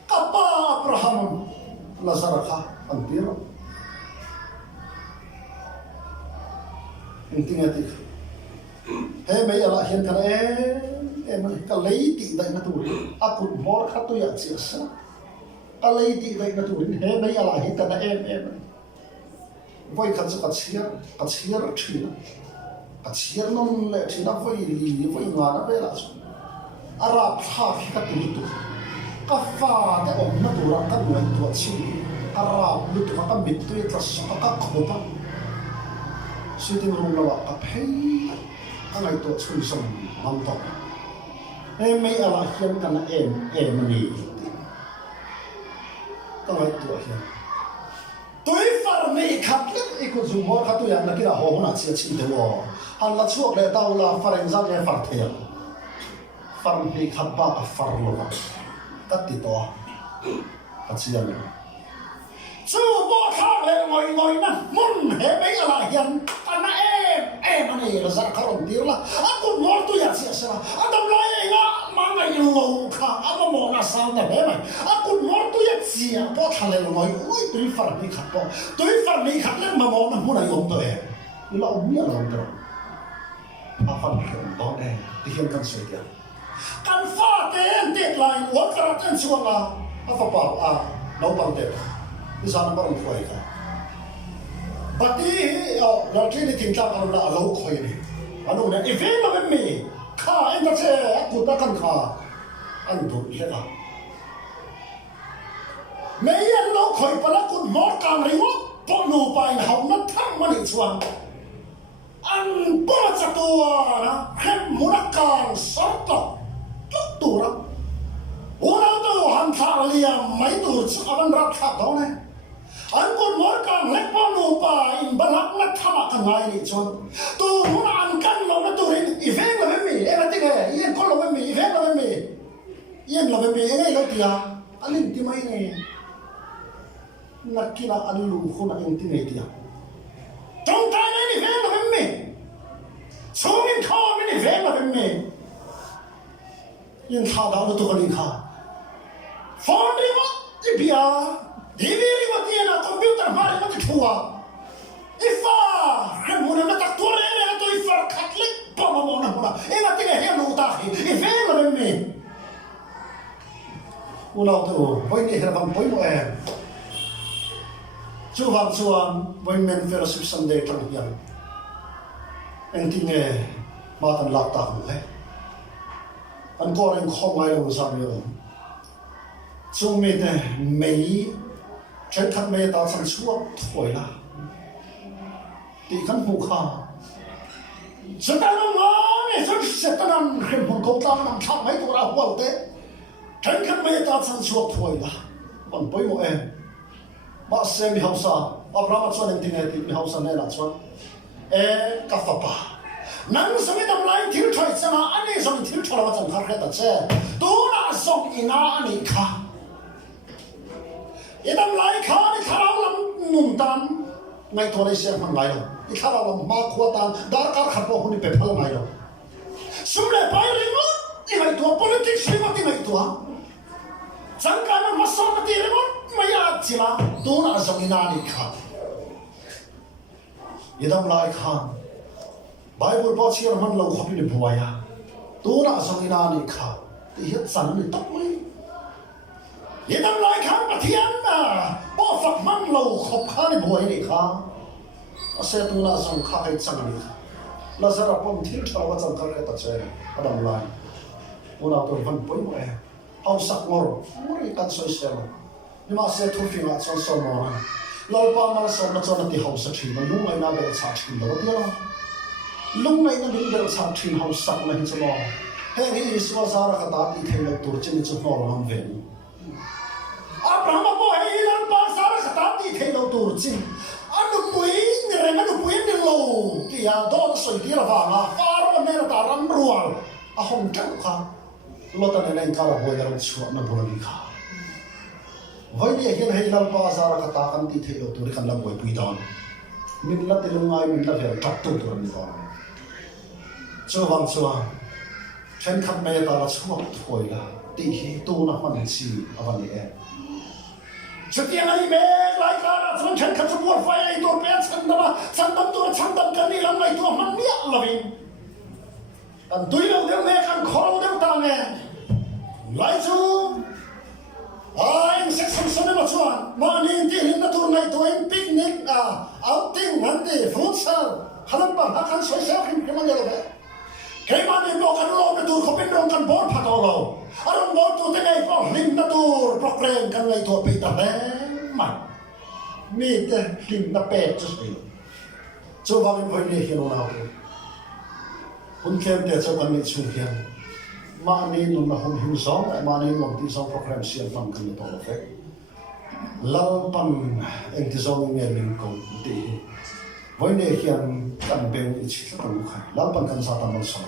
ka pa abraham la saraka ang tiro intinya ti he mai ala hian kana em ka lei ti dai na tu aku bor kha tu ya chi sa ka lei ti dai na tu he mai ala hi kana em voi ka chu ka chiar thina ka chiar non le thina voi li voi nga na be la chu ara pha ka tu tu ka fa te om na tu ra ka nu tu chi arab lu tu ka mit tu ta sa ka khopa sitting room la ka phei ka ngai to chui som mam to em mai ala hian kana em ni ka ngai to hian toi far nei khat le e ko zu mo kha tu ya na kira ho na chi chi de wo han la chuak le taw la far exam le far the far ni khat ba ka far lo ka ti to ka chi ya chú bó thác lên ngồi nè muốn hệ mấy là hiện anh em anh ấy là ra khá rộng tiếng là anh cũng nói tôi là sẽ anh đâm lại anh á mà ngày lâu khá anh mà mong là sao nè mày anh cũng nói tôi là sẽ bó thác lên ngồi ôi tôi phải đi khát bó tôi phải đi khát lên mà mong là muốn là dùng tôi là ông biết là ông đâu à phần hiện đó này thì hiện cần sửa tiền cần phát tiền tiền lại uống cái tiền xuống à à phải bảo à nấu bằng tiền đi ra nó bắt đầu khỏe cả bắt đi là cái này thỉnh thoảng là lâu khỏe này anh nói này if em là mình khá em ta sẽ cũng ta cần khá anh đủ hết à mấy anh lâu khỏe phải là cũng mót càng này quá bỏ nụ bài học nó thăng mà đi xuống anh bỏ ra tua na hem muốn càng sót tóc tu đó orang tu hantar liam mai tu aban rat khat đó này anh còn muốn càng lek bao nụ bài in balak na thama càng ngày đi chọn tu muốn ăn canh lâu na tu đến event là với mình em nói thế yên con là với mình event là với mình yên là với mình này lâu tiệt anh linh ti mai này nakina anh lu khôn anh ti này tiệt trong tay này event là với mình số mình khó mình event là với mình yên thao đó tu cái linh khá phone đi mà đi bia DVD đi mà tiền là computer mà đi mà cái thua ifa cái muốn nó tắt tua này là tôi ifa cắt lít bao mà món nào em là cái này em lưu ta event là với mình u nào tu với này là bằng với em chú hoàng chuan với mình fellowship Sunday trong hiện anh tin nghe mà tận lạc ta không hết anh có anh không ai đâu sao nhiều chúng mình mấy trên khắp mấy ta sản xuất thôi là thì khăn phụ khá sẽ ta nó này sẽ ta nằm khi một công ta nằm thăm mấy tụi nào quẩn thế trên khắp mấy ta sản xuất thôi là còn với một em mà xem bị hậu sa Abraham cho nên tin thì bị hậu sa này là cho cà phê ba nắng sớm tầm lại thiếu trời xem mà anh ấy sớm thiếu trời là chẳng khác hết chứ tôi là sớm ina anh ấy khá tầm lại khá đi khá đâu lắm nung tan ngay thôi xem hàng ngày rồi đi khá đâu lắm mà khoa tan đã cả khát bao hôm đi bẹp phăng ngày rồi sớm lại bay đi mất đi ngày tua politics đi mất đi ngày tua chẳng cả nó mất xong đi mất mày ăn gì mà tôi là sớm ina anh ấy khá tầm lại khá Bible bảo chi rằng lâu không bị bùa ya, tu na sang ina ni kha, thì hết sẵn ni tóc mấy, vậy tầm lại khá mà thiên à, bảo Phật mang lâu không khá ni bùa ni kha, sẽ tu na sang khá hết sẵn ni, là sẽรับphong thiên trao vào trong các cái tật xe, tầm lại, tu nào tôi vẫn bối mẹ, hậu sắc ngor, mới tan soi xem, nhưng mà sẽ thu phí ngã trong sâu mò này, lâu ba mà sâu nó cho nó thì hậu sắc chỉ mà lúc này nào để sát chỉ đó thôi. Lúc này nó đứng đợi sát thuyền hậu sắc này cho nó hay nghĩ Israel ra ra cả đi theo tục trên chỗ nó làm về Abraham bảo hay là ba ra cả đi theo tục trên anh được bùi người này được bùi đi lâu thì đó sợi đi là vàng à phá này là ta rắn ruột không chắc khá lo ta này cả là bùi ra chuột nó bùi đi khá vậy thì hiện hay là ba ra ra cả đi theo tục đi khăn làm bùi bùi đòn mình là tiền ngay mình là phải cắt tục rồi mình còn cho vang cho trên khắp mấy ta là chuột thôi là tí tu nó hoàn chi ở bên này trước tiên này mẹ lại cả là trên trên khắp chuột phải ai tôi bé chân đâm cái này làm này tôi mang miệng là vì anh tuy đâu đều nghe càng khó đều ta nghe lại chú anh sẽ sống mà chuan mà nên thì hiện tại này tôi em picnic outing hắn đi futsal hắn bằng hắn xoay xéo cái mà nhiều vậy cái mà đi bỏ cái lô cái tôi không biết đâu cái bón phạt đâu rồi anh bón tôi thế này bỏ hình nó tôi program cái này tôi bị tập đấy mà mi thế hình nó bẹt chứ gì cho vào cái vấn đề hiện nào hôm kia để cho bạn mình xuống kia mà nên là không hiểu rõ mà nên làm tí sau program xuyên phần cái đó là phải lâu bằng anh tí sau nghe mình cũng tí vấn đề hiện cần bên ít chút cũng khai lâu bằng cần sao tao muốn sống